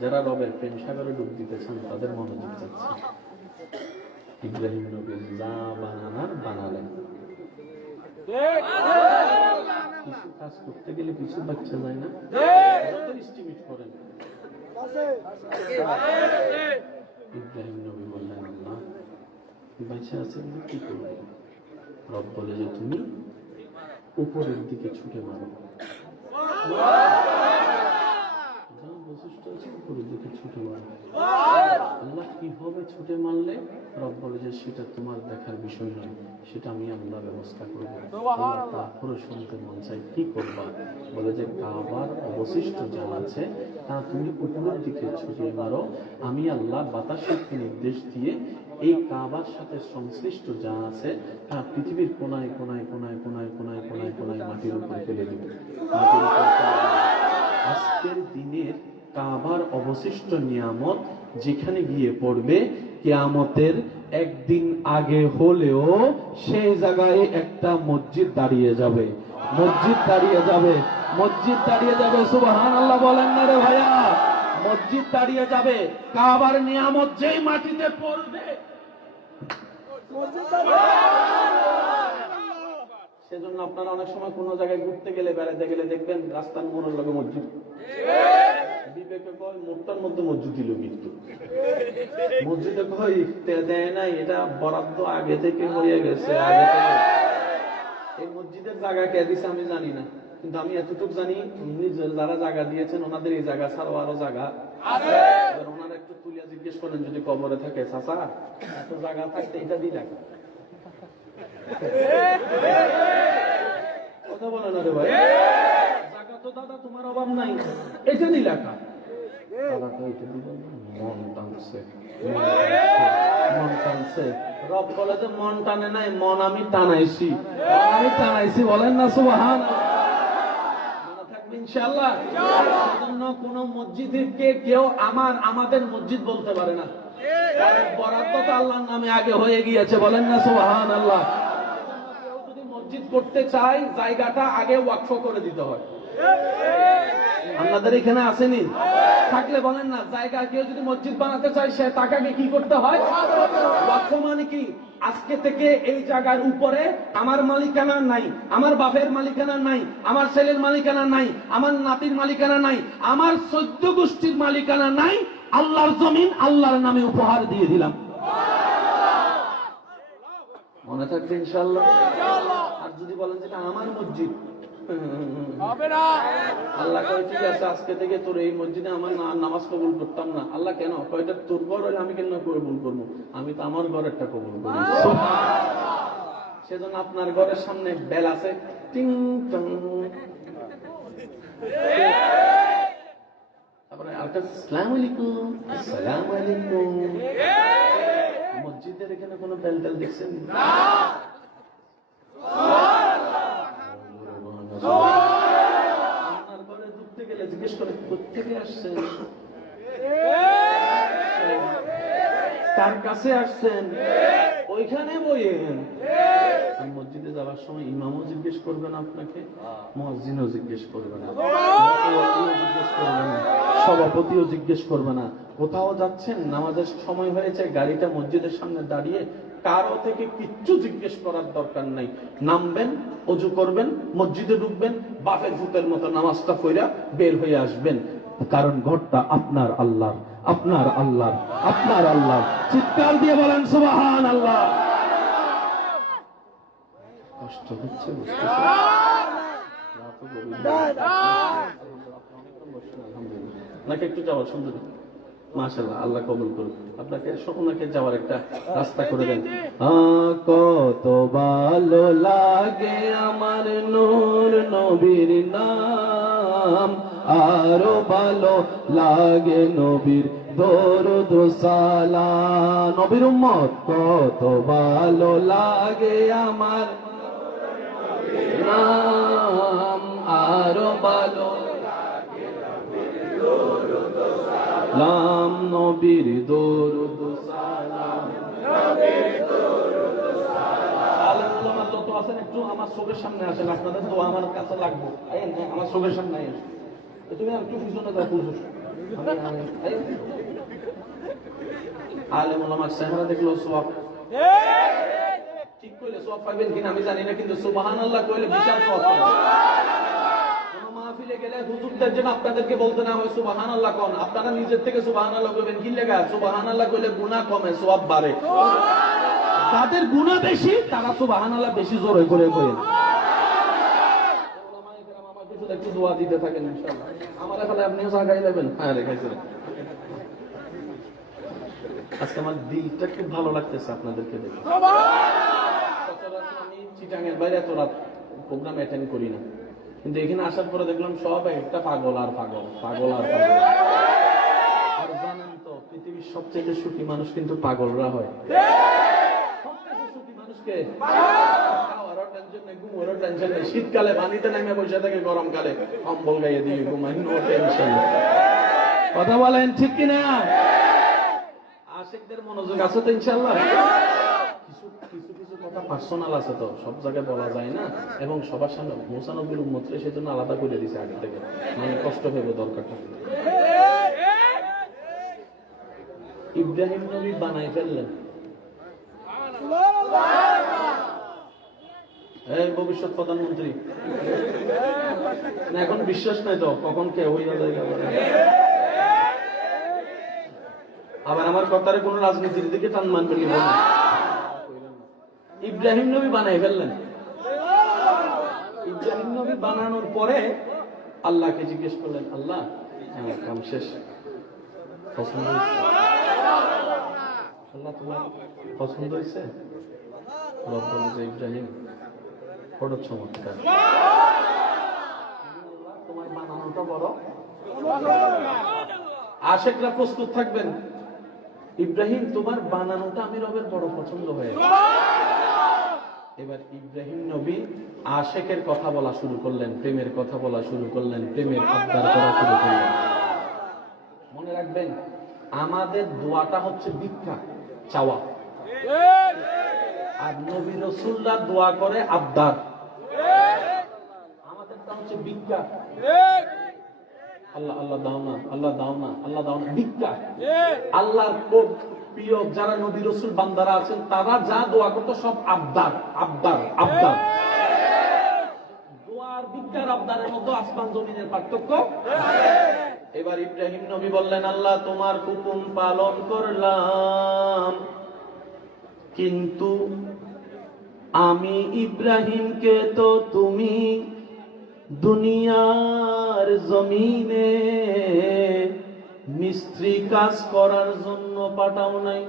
যারা রবের প্রেম সাগরে ডুব দিতেছেন তাদের মনোযোগ চাচ্ছি। ইব্রাহিম নবী যা বানানার বানালেন, কিছু কাজ করতে গেলে কিছু বাচ্চা যায় না, এস্টিমেট করেন। ইব্রাহিম নবী বললেন, আল্লাহ বাচ্চা আছে কি করবো? রব বলে যে তুমি উপরের দিকে ছুটে মারো, যা বৈশিষ্ট্য আছে উপরের দিকে ছুটে মারো। আল্লাহ কিভাবে ছুটে মারলে? রব বলে যে সেটা তোমার দেখার বিষয় নয়, সেটা আমি আল্লাহ ব্যবস্থা করবো। আল্লাহ তারপরে শুনতে মন চাই, কি করবা? বলে যে কাবার অবশিষ্ট যা আছে তা তুমি উপরের দিকে ছুটিয়ে মারো, আমি আল্লাহ বাতাসের নির্দেশ দিয়ে এই কাবার সাথে সংশ্লিষ্ট যা আছে তা পৃথিবীর কোনায় কোনায় কোনায় কোনায় কোনায় কোনায় কোনায় মাটির উপর ফেলে দেব। মাটির উপর ফেলে দেব। আজকের দিনের কাবার অবশিষ্ট নিয়ামত যেখানে গিয়ে পড়বে, কিয়ামতের একদিন আগে হলেও সেই জায়গায় একটা মসজিদ দাঁড়িয়ে যাবে, মসজিদ দাঁড়িয়ে যাবে, মসজিদ দাঁড়িয়ে যাবে। সুবহানাল্লাহ বলেন না রে ভাইয়া? মসজিদ দাঁড়িয়ে যাবে। কাবার নিয়ামত যেই মাটিতে পড়বে, সেজন্য আপনারা অনেক সময় কোন জায়গায় ঘুরতে গেলে, বেড়াতে গেলে দেখবেন রাস্তার মোড়ের লগে মসজিদ। বিবেকে কয় মোড়টার মধ্যে মসজিদ দিল, কিন্তু মসজিদে কয় দেয় নাই, এটা বরাদ্দ আগে থেকে হয়ে গেছে। আগে থেকে এই মসজিদের জায়গা কে দিছে আমি জানি না, কিন্তু আমি এতটুকু জানি যারা জায়গা দিয়েছেন ওনাদের এই জায়গা ছাড়াও আরো জায়গা আছে। ওনারা একটু তুলিয়া জিজ্ঞেস করেন যদি কবরে থাকে, চাচা এত জায়গা থাকতে এটা দিলাম। কথা বলে না রে ভাই? জায়গা তো দাদা তোমার অভাব নাই, এটা দিলা কা? দাদা তো এটা দিল মন টানছে, মন টানছে। রব বলে যে মন টানে নাই, মন আমি টানাইছি, আমি টানাইছি। বলেন না সুবহানাল্লাহ? মনে থাকবে ইনশাআল্লাহ। সেজন্য কোন মসজিদকে কেউ আমাদের মসজিদ বলতে পারে না, কারণ বরাদ্দ তো আল্লাহর নামে আগে হয়ে গিয়েছে। বলেন না সুবহানাল্লাহ? কেউ যদি মসজিদ করতে চায় জায়গাটা আগে ওয়াকফ করে দিতে হয়। আপনাদের এখানে আসেনি? থাকলে বলেন না, জায়গা কেউ যদি মসজিদ বানাতে চায় সে টাকাকে কি করতে হয়? ওয়াকফ মানে কি? আজকে থেকে এই জায়গার উপরে আমার মালিকানা নাই, আমার বাপের মালিকানা নাই, আমার ছেলের মালিকানা নাই, আমার নাতির মালিকানা নাই, আমার 14 গোষ্ঠীর মালিকানা নাই। আল্লাহর জমিন আল্লাহর নামে উপহার দিয়ে দিলাম। মনে থাকবে ইনশাআল্লাহ? আর যদি বলেন যেটা আমার মসজিদ, আল্লাহ কয় ঠিক আছে, আজকে থেকে তোর এই মসজিদে আমার নামাজ কবুল করতাম না। আল্লাহ কেন? কয়টা তোর ঘর হলে আমি কেন কবুল করবো? আমি তো আমার ঘরেরটা কবুল করি। সেজন্য আপনার ঘরের সামনে বেল আছে, টিং টং। তারপরে আসসালামু আলাইকুম, আসসালামু আলাইকুম। মসজিদের এখানে কোনো বেল টেল দেখছেন? আপনার ঘরে ঢুকতে গেলে জিজ্ঞেস করে কোথেকে আসছেন, কার কাছে আসছেন, ওইখানে বইয়েন। মসজিদে যাওয়ার সময় ইমামও জিজ্ঞেস করবে না আপনাকে, মুয়াজ্জিনও জিজ্ঞেস করবে না, জিজ্ঞেস করবে না, সভাপতিও জিজ্ঞেস করবে না। কোথাও যাচ্ছেন, নামাজের সময় হয়েছে, গাড়িটা মসজিদের সামনে দাঁড়িয়ে, কারো থেকে কিচ্ছু জিজ্ঞেস করার দরকার নাই। নামবেন, ওযু করবেন, মসজিদে ঢুকবেন, বাপের ভূতের মতো নামাজটা পড়া বের হয়ে আসবেন। কারণ ঘরটা আপনার আল্লাহর, আপনার আল্লাহর, আপনার আল্লাহ। চিৎকার দিয়ে বলেন সুবহানাল্লাহ। কষ্ট হচ্ছে নাকি? একটু যাওয়ার সুন্দর, মাশাআল্লাহ, আল্লাহ কবুল করুন আপনাকে। ওনাকে যাওয়ার একটা রাস্তা করে দেন। কত ভালো লাগে আমার নূর নবীর নাম, আরো ভালো লাগে নবীর দরুদ সালাম। নবীর উম্মত কত ভালো লাগে আমার নাম, আরো ভালো লাম নবীর দরুদ সালাম, নবীর দরুদ সালাম। আলেম ওলামা যত আছেন একটু আমার চোখের সামনে আসেন, আপনাদের দোয়া আমার কাছে লাগবে। আমার চোখের সামনে আসেন, তুমি একটু পিছনে দাও, পুজোর আলেম ওলামার চেহারা দেখলো সওয়াব, ঠিক কইলে সওয়াব পাইবেন কিনা আমি জানি না, কিন্তু সুবহানাল্লাহ কইলে বিশাল সওয়াব পাবেন। মাহফিলে গেলে হুজুরদের জন্য আপনাদেরকে বলতে না হয় সুবহানাল্লাহ কোন, আপনারা নিজের থেকে সুবহানাল্লাহ কইবেন। কি লেগা? সুবহানাল্লাহ কইলে গুনাহ কমে, সওয়াব বাড়ে। যাদের গুনাহ বেশি তারা সুবহানাল্লাহ বেশি জোরে করে কইেন। ওলামায়ে কেরাম আমার কিছু একটু দোয়া দিতে থাকেন ইনশাআল্লাহ। আমারে ফলে আপনিও জায়গায় নেবেন। হ্যাঁ রেখাইছেন। আজকে আমার দিলটা খুব ভালো লাগতেছে আপনাদেরকে দেখে। সচরাচর আমি চিটাঙের বাইরে এত রাত প্রোগ্রাম অ্যাটেন্ড করি না, কিন্তু এখানে আসার পরে দেখলাম সব একটা পাগল আর পাগল, পাগল আর পাগল। আর জানেন তো পৃথিবীর সবচেয়ে সুখী মানুষ কিন্তু পাগলরা হয়। সবচেয়ে সুখী মানুষকে খাওয়ারও টেনশন নেই, ঘুমারও টেনশন নেই, শীতকালে পানিতে নেমে বসে থাকে, গরমকালে কম্বল গাইয়ে দিয়ে ঘুমায়, নো টেনশন। কথা বলেন ঠিক কিনা? আশিকদের মনোযোগ আছে তো ইনশাআল্লাহ? কিছু কিছু কিছু কথা পার্সোনাল আছে তো, সব জায়গায় বলা যায় না, এবং সবার সামনে ৯৯ উম্মতরে সেজন্য আলাদা করে দিছে আগে থেকে, মানে কষ্ট ভেবে দরকারটা। ইব্রাহিম নবী বানাই ফেললেন, এই ভবিষ্যৎ প্রধানমন্ত্রী না, এখন বিশ্বাস নাই তো কখন কে হইয়া যায়। আবার আমার কথারে কোন রাজনীতির দিকে টান মানবে না। ইব্রাহিম নবী বানাই ফেললেন। ইব্রাহিম নবী বানানোর পরে আল্লাহকে জিজ্ঞেস করলেন, আল্লাহ আমার কাম শেষ, পছন্দ হয়েছে? আল্লাহ তোমার পছন্দ হয়েছে? রব বলে যে ইব্রাহিম বড় চমৎকার, তোমার বানানোটা বড়। আশিকরা প্রস্তুত থাকবেন, ইব্রাহিম তোমার বানানোটা আমি রবের বড় পছন্দ হয়েছে। এবার ইব্রাহিম নবী আশিকের কথা বলা শুরু করলেন, প্রেমের কথা বলা শুরু করলেন, প্রেমের আবদার করা শুরু করলেন। মনে রাখবেন, আমাদের দোয়াটা হচ্ছে ভিক্ষা চাওয়া, আর নবী রাসূলরা দোয়া করে আবদার। আমাদেরটা হচ্ছে ভিক্ষা, আল্লাহ আল্লাহ দাও না, আল্লাহ দাও না, আল্লাহ দাও না, ভিক্ষা। আল্লাহর খুব প্রিয় যারা নবী রাসূল বান্দারা আছেন, তারা যা দোয়া করতো সব আবদার আবদার আবদার। দোয়ার ভিক্ষার আবদারের মধ্যে আসমান জমিনের পার্থক্য। এবার ইব্রাহিম নবী বললেন, আল্লাহ তোমার হুকুম পালন করলাম, কিন্তু আমি ইব্রাহিমকে তো তুমি দুনিয়ার জমিনে মিস্ত্রি কাজ করার জন্য পাঠাও নাই।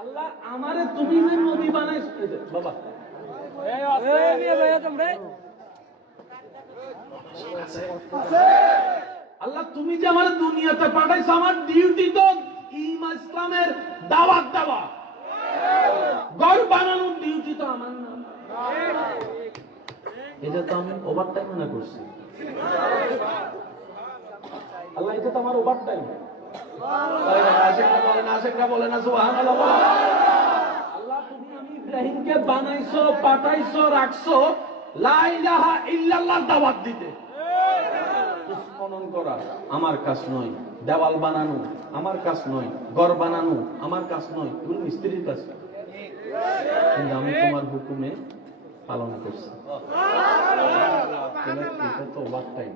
আল্লাহ আমারে তুমি যে নবী বানাইছ বাবা, আল্লাহ তুমি যে আমার দুনিয়াতে পাঠাইছো, আমার ডিউটি তো ইসলামের দাওয়াত দেওয়া, ঘর বানানোর ডিউটি তো আমার না। এটা তো আমি ওভারটাইম মনে করছি। আল্লাহ এটা তো আমার ওভারটাইম। আশিকরা বলে না সুবহানাল্লাহ। আল্লাহ তুমি আমি ইব্রাহিমকে বানাইছো, পাঠাইছো, রাখছো লা ইলাহা ইল্লাল্লাহর দাওয়াত দিতে। খনন করা আমার কাজ নয়, দেওয়াল বানানো আমার কাজ নয়, ঘর বানানো আমার কাজ নয়, এগুলো মিস্ত্রির কাজ। কিন্তু আমি তোমার হুকুমে পালন করছি। এটা তো ওভারটাইম।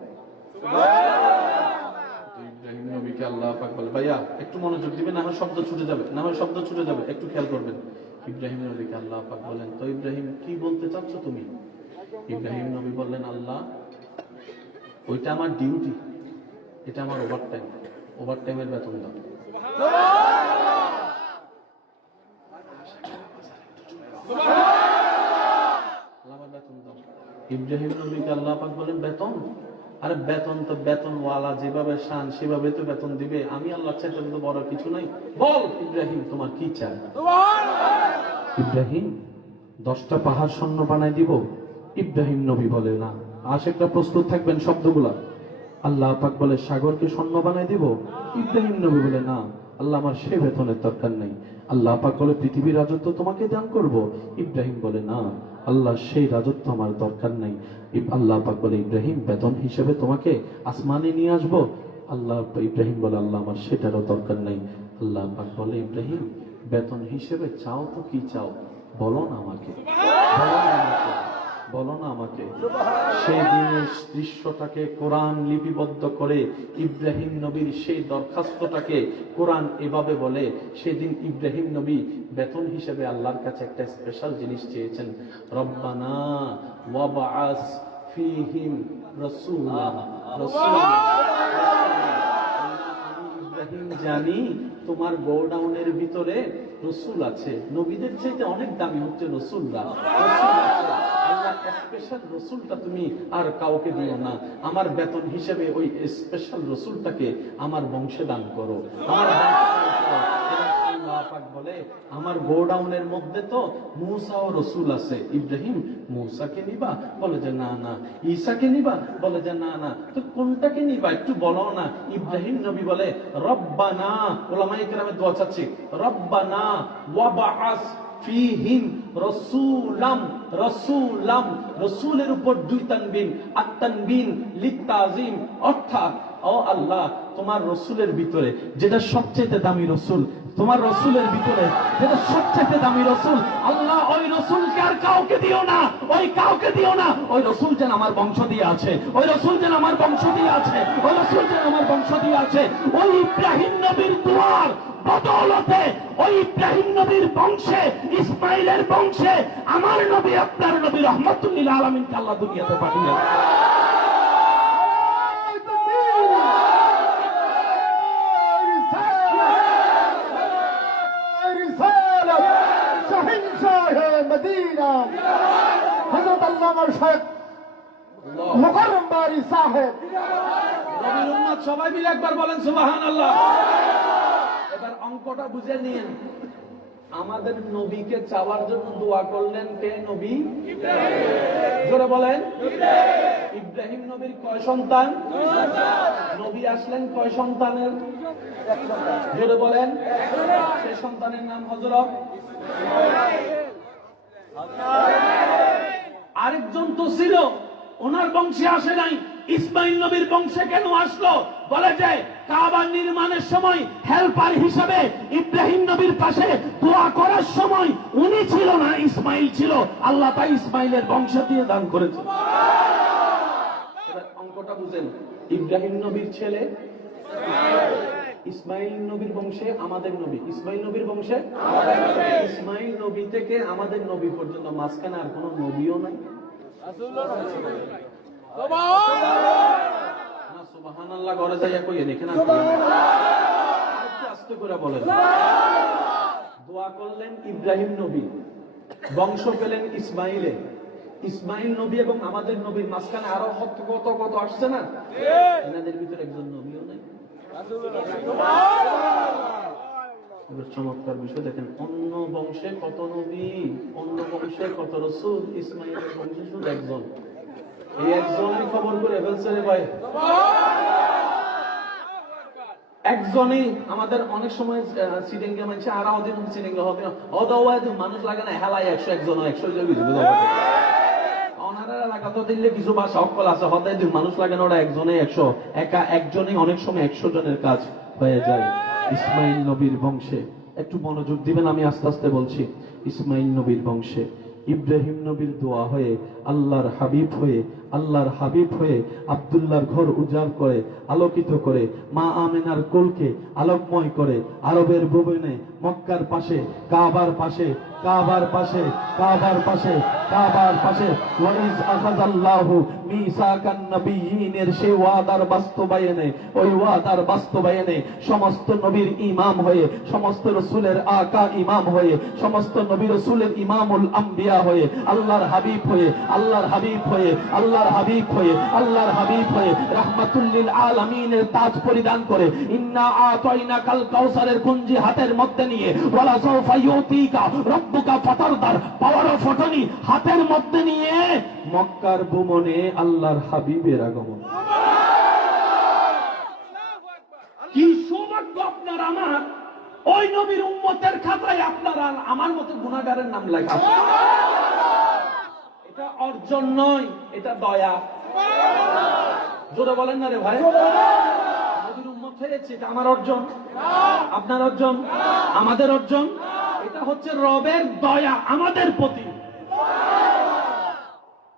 ইব্রাহিম নবীকে আল্লাহ পাক বলে, ভাইয়া একটু মনোযোগ দিবেন, না হয় শব্দ ছুটে যাবে, না হয় শব্দ ছুটে যাবে, একটু খেয়াল করবেন। ইব্রাহিম নবীকে আল্লাহ পাক বলেন, তো ইব্রাহিম কি বলতে চাচ্ছ তুমি? ইব্রাহিম নবী বললেন, আল্লাহ ওইটা আমার ডিউটি, এটা আমার ওভারটাইম, ওভারটাইমের বেতন দাও। ইব্রাহিম নবীকে আল্লাহ পাক বলেন, বেতন? আরে বেতন তো বেতনওয়ালা যেভাবে শান সেভাবে তো বেতন দিবে, আমি আল্লাহ চাইতে তো বড় কিছু নাই। বল ইব্রাহিম তোমার কি চাই? ইব্রাহিম 10টা পাহাড় স্বর্ণ বানাই দিব? ইব্রাহিম নবী বলে না। আশিকরা প্রস্তুত থাকবেন শব্দগুলা। আল্লাহ পাক বলে সাগরকে স্বর্ণ বানাই দিব? ইব্রাহিম নবী বলে না, আল্লাহ আমার সে বেতনের দরকার নেই। আল্লাহ পাক বলে পৃথিবীর রাজত্ব তোমাকে দান করব? ইব্রাহিম বলে না, আল্লাহ সেই রাজত্ব আমার দরকার নেই। আল্লাহ পাক বলে ইব্রাহিম বেতন হিসেবে তোমাকে আসমানে নিয়ে আসবো? আল্লাহ ইব্রাহিম বলে আল্লাহ আমার সেটারও দরকার নেই। আল্লাহ পাক বলে ইব্রাহিম বেতন হিসেবে চাও তো কি চাও, বলো না আমাকে, বলো না আমাকে, বলো না আমাকে। সেই দিনের দৃশ্যটাকে কোরআন লিপিবদ্ধ করে ইব্রাহিম নবীর সেই দরখাস্তটাকে কোরআন এভাবে বলে, সেদিন ইব্রাহিম নবী বেতন হিসেবে আল্লাহর কাছে একটা স্পেশাল জিনিস চেয়েছেন, রব্বানা ওয়াবআস ফীহিম রাসূলা রসুল। আমি ইব্রাহিম জানি তোমার গোডাউনের ভিতরে রসুল আছে, নবীদের চাইতে অনেক দামি হচ্ছে রসুলরা। আল্লাহ স্পেশাল রসুলটা তুমি আর কাউকে দিও না, আমার বেতন হিসেবে ওই স্পেশাল রসুলটাকে আমার বংশে দান করো, আমার আল্লাহ পাক বলে আমার গোডাউনের মধ্যে তো মূসা ও রসুল আছে, ইব্রাহিম মূসাকে নিবা? বলে যে না না। ঈসাকে নিবা? বলে যে না না। তো কোনটাকে নিবা একটু বলো না। ইব্রাহিম নবী বলে রব্বানা, ওলামায়ে কেরামের দোয়া চাচ্ছি, রব্বানা ওয়াবাআস ফীহিম রাসূলাম, রাসূলাম, রাসূলের উপর দুই তানবিন, আত তানবিন লিতাযীম, অর্থাৎ ও আল্লাহ তোমার রসুলের ভিতরে যেটা সবচেয়ে দামি রসুল, তোমার রসুলের ভিতরে যেটা সবচেয়ে দামি রসুল, আল্লাহ ওই রসুলকে আর কাউকে দিও না, ওই কাউকে দিও না। ওই রসুল যেন আমার বংশ দিয়ে আছে, ওই রসুল যেন আমার বংশ দিয়ে আছে, ওই রসুল যেন আমার বংশ দিয়ে আছে। ওই ইব্রাহিম নবীর দুয়ার বদৌলতে, ওই ইব্রাহিম নবীর বংশে, ইসমাইলের বংশে আমার নবী, আপনার নবী রহমাতুল্লিল আলামিনকে আল্লাহ দুনিয়াতে পাঠিয়েছেন। মদিনা হযরত আল্লামা শেখ মুকাররম বারী সাহেব। নবীর উম্মত সবাই মিলে একবার বলেন সুবহানাল্লাহ। এবার অঙ্কটা বুঝে নিন, আমাদের নবীকে চাওয়ার জন্য দোয়া করলেন কে? নবী জোরে বলেন। ইব্রাহিম নবীর কয় সন্তান? নবী আসলেন কয় সন্তানের? জোরে বলেন। সেই সন্তানের নাম হযরত। আরেকজন তো ছিল, ওনার বংশে আসে নাই, ইসমাইল নবীর বংশে কেন আসলো? বলে যে কাবা নির্মাণের সময় হেল্পার হিসেবে ইব্রাহিম নবীর পাশে দোয়া করার সময় উনি ছিল না, ইসমাইল ছিল, আল্লাহ তাই ইসমাইলের বংশ দিয়ে দান করেছে। অঙ্কটা বুঝেন, ইব্রাহিম নবীর ছেলে ইসমাইল নবীর বংশে আমাদের নবী, ইসমাইল নবীর বংশে ইসমাইল নবী থেকে আমাদের নবী পর্যন্ত মাঝখানে আর কোন নবীও নাই। সুবহানাল্লাহ ঘরে যাইয়া কইেন, এখানে আস্তে করে বলেন। দোয়া করলেন ইব্রাহিম নবী, বংশ পেলেন ইসমাইলে, ইসমাইল নবী এবং আমাদের নবীর মাঝখানে আরো কত কত আসছে না? এনাদের ভিতরে একজন নবীও নাই। এবার চমৎকার বিষয় দেখেন, অন্য বংশে কত নবী, অন্য বংশে কত রসুল, ইসমাইলের বংশে শুধু একজন। এই একজনের খবর করে ফেলছে রে ভাই। একজনই আমাদের অনেক সময় সিডিংকে মানছে আর ওদের সিডিং হবে অদওয়ায় মানুষ লাগে না, হেলায় 100 একজন 100 ওনারা লাগাতো দিলে কিছু ভাষা অকল আছে, হতায় মানুষ লাগে না, ওরা একজনে 100, একা একজনই অনেক সময় 100 জনের কাজ হয়ে যায়। ইসমাইল নবীর বংশে একটু মনোযোগ দিবেন, আমি আস্তে আস্তে বলছি। ইসমাইল নবীর বংশে ইব্রাহিম নবীর দোয়া হয়ে আল্লাহর হাবিব হয়ে, আল্লাহর হাবিব হয়ে আব্দুল্লাহর ঘর উজাড় করে, আলোকিত করে, মা আমেনার কোলকে আলোকময় করে, আরবের ভুবনে মক্কার পাশে, কাবার পাশে, কাবার পাশে, কাবার পাশে, কাবার পাশে ওয়াইজ আখাযাল্লাহু মিসাকান নবিয়্যিনের সেই ওয়াদার বাস্তবায়নে, ওই ওয়াদার বাস্তবায়নে সমস্ত নবীর ইমাম হয়ে, সমস্ত রাসূলের আকা ইমাম হয়ে, সমস্ত নবী রাসূলের ইমামুল আম্বিয়া হয়ে, আল্লাহর হাবিব হয়ে, আল্লাহর হাবিব হয়ে, আল্লাহর হাবিব হয়ে, আল্লাহর হাবিব হয়ে রাহমাতুল লিল আলামিনের তাজ পরিধান করে, ইন্না আতাইনাকাল কাউসারের কুঞ্জি হাতের মধ্যে নিয়ে, ওয়ালা সাউফা ইউতিকা রাব্বুকা ফাতারদার পাওয়ার অফ অটর্নি হাতের মধ্যে নিয়ে মক্কার ভূমনে আল্লাহর হাবিবের আগমন। কি সৌভাগ্য আপনার আমার, ওই নবীর উম্মতের খাতায় আপনার আর আমার মতো গুনাহগারের নাম লেখা। এটা অর্জন নয়, এটা দয়া। জোরে বলেন না রে ভাই। নবীর উম্মত হয়েছে, এটা আমার অর্জন, আপনার অর্জন, আমাদের অর্জন। এটা হচ্ছে রবের দয়া আমাদের প্রতি।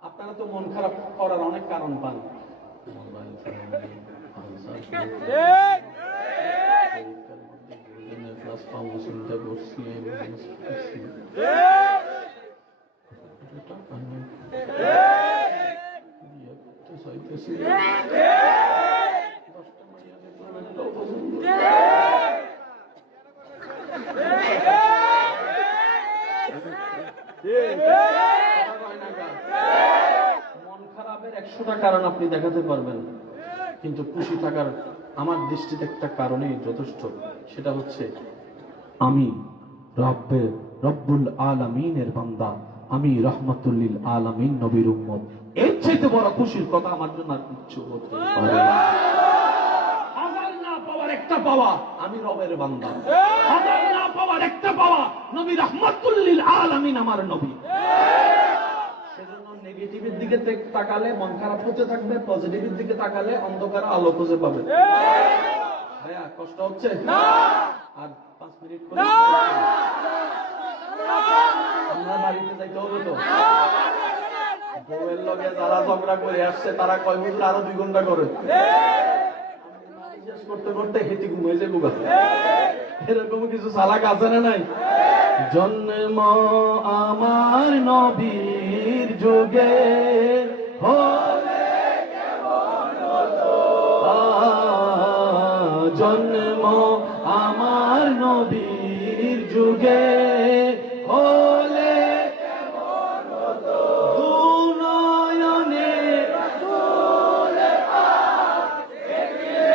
আপনারা তো মন খারাপ করার অনেক কারণ পান। লাভের 100টা কারণ আপনি দেখাতে পারবেন, কিন্তু খুশি থাকার আমার দৃষ্টিতে একটা কারণেই যথেষ্ট, সেটা হচ্ছে আমি রব্বুল আলামিনের বান্দা, আমি রহমাতুল্লিল আলামিন নবীর উম্মত। এর চাইতে বড় খুশির কথা আমার জন্য আর কিচ্ছু হতে পারে না। হাজার না পাওয়ার একটা পাওয়া, আমি রবের বান্দা। হাজার না পাওয়ার একটা পাওয়া, নবী রহমাতুল্লিল আলামিন আমার নবী। সেজন্য নেগেটিভের দিকে তাকালে মন খারাপ হতে থাকবে, পজিটিভের দিকে তাকালে অন্ধকার আলো খুঁজে পাবে। ভাইয়া কষ্ট হচ্ছে না? আর 5 মিনিট করে আমরা বাড়িতে যাইতে হবে তো। বউয়ের লগে যারা ঝগড়া করে আসছে তারা কয় হুজুর আরো 2 ঘন্টা করে শেষ করতে করতে হেঁটে ঘুমাই যাবো। এরকম কিছু চালাক আছে না নাই? জন্ম আমার নবীর যুগে হলে কেমন হতো, জন্ম আমার নবীর যুগে হলে কেমন হতো, দুনয়নে রাসূলে পাক দেখলে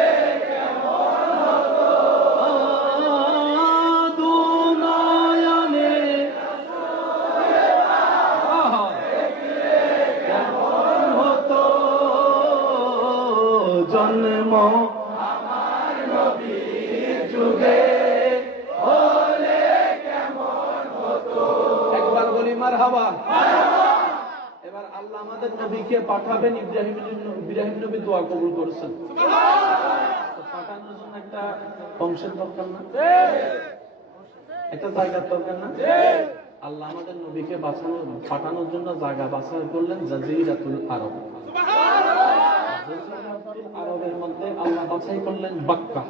কেমন হতো, দুনয়নে রাসূলে পাক দেখলে কেমন হতো, জন্ম আমার নবীর যুগে হলে কেমন হতো। একবার বলি মারহাবা। এবার আল্লাহ আমাদের নবীকে পাঠাবেন, ইব্রাহিম নবী দোয়া কবুল করেছেন। তো পাঠানোর জন্য একটা বংশের দরকার না, একটা জায়গার দরকার না? আল্লাহ আমাদের নবীকে পাঠানোর জন্য জায়গা বাছাই করলেন জাজিরাতুল আরব। জাজিরাতুল আরবের মধ্যে আল্লাহ বাছাই করলেন বাক্কা।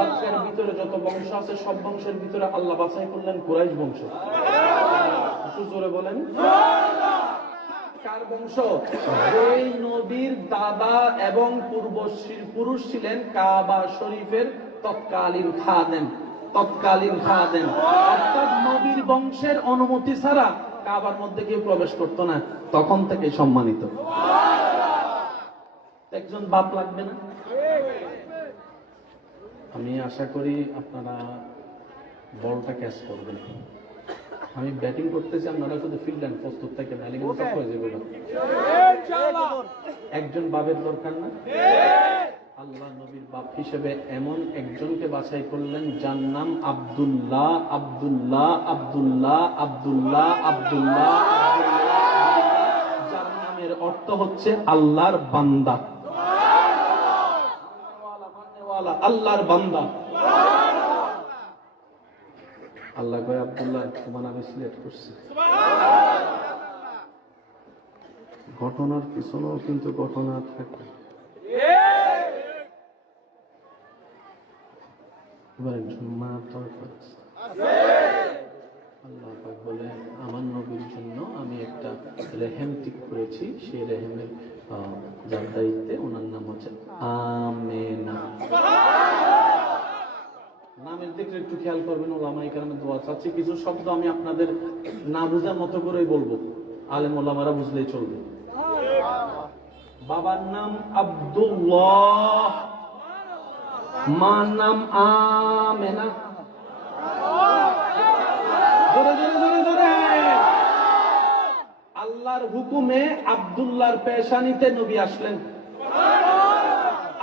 বাক্কার ভিতরে যত বংশ আছে সব বংশের ভিতরে আল্লাহ বাছাই করলেন কুরাইশ বংশ। একটু জোরে বলেন কার বংশ? যেই নবীর দাদা এবং পুরুষ ছিলেন কাবা শরীফের তৎকালীন খাদেম, অর্থাৎ নবীর বংশের অনুমতি ছাড়া কাবার মধ্যে কেউ প্রবেশ করতো না, তখন থেকে সম্মানিত। একজন বাপ লাগবে না? আমি আশা করি আপনারা বলটা ক্যাচ করবেন। আমি ব্যাটিং করতেছি, আপনারা শুধু ফিল্ড লাইন প্রস্তুত থেকে ব্যালিং সব হয়ে যাবে। একজন বাপের দরকার না? আল্লাহ নবীর বাপ হিসেবে এমন একজনকে বাছাই করলেন যার নাম আব্দুল্লাহ। যার নামের অর্থ হচ্ছে আল্লাহর বান্দা, আল্লাহর বান্দা। আল্লাহ কয় আব্দুল্লাহ তোমার আমি সিলেক্ট করছি। ঘটনার পিছনেও কিন্তু ঘটনা থাকে। আল্লাহ পাক বলে আমার নবীর জন্য আমি একটা রেহেম ঠিক করেছি, সেই রেহেমের যার দায়িত্বে ওনার নাম হচ্ছে আমেনা। নামের দিকে একটু খেয়াল করবেন, ওলামায়ে কেরামের দোয়া চাচ্ছি। কিছু শব্দ আমি আপনাদের না বোঝার মতো করেই বলবো, আলেম ওলামারা বুঝলেই চলবে। বাবার নাম আব্দুল্লাহ, মার নাম আমেনা। আল্লাহর হুকুমে আব্দুল্লাহর পেশানিতে নবী আসলেন।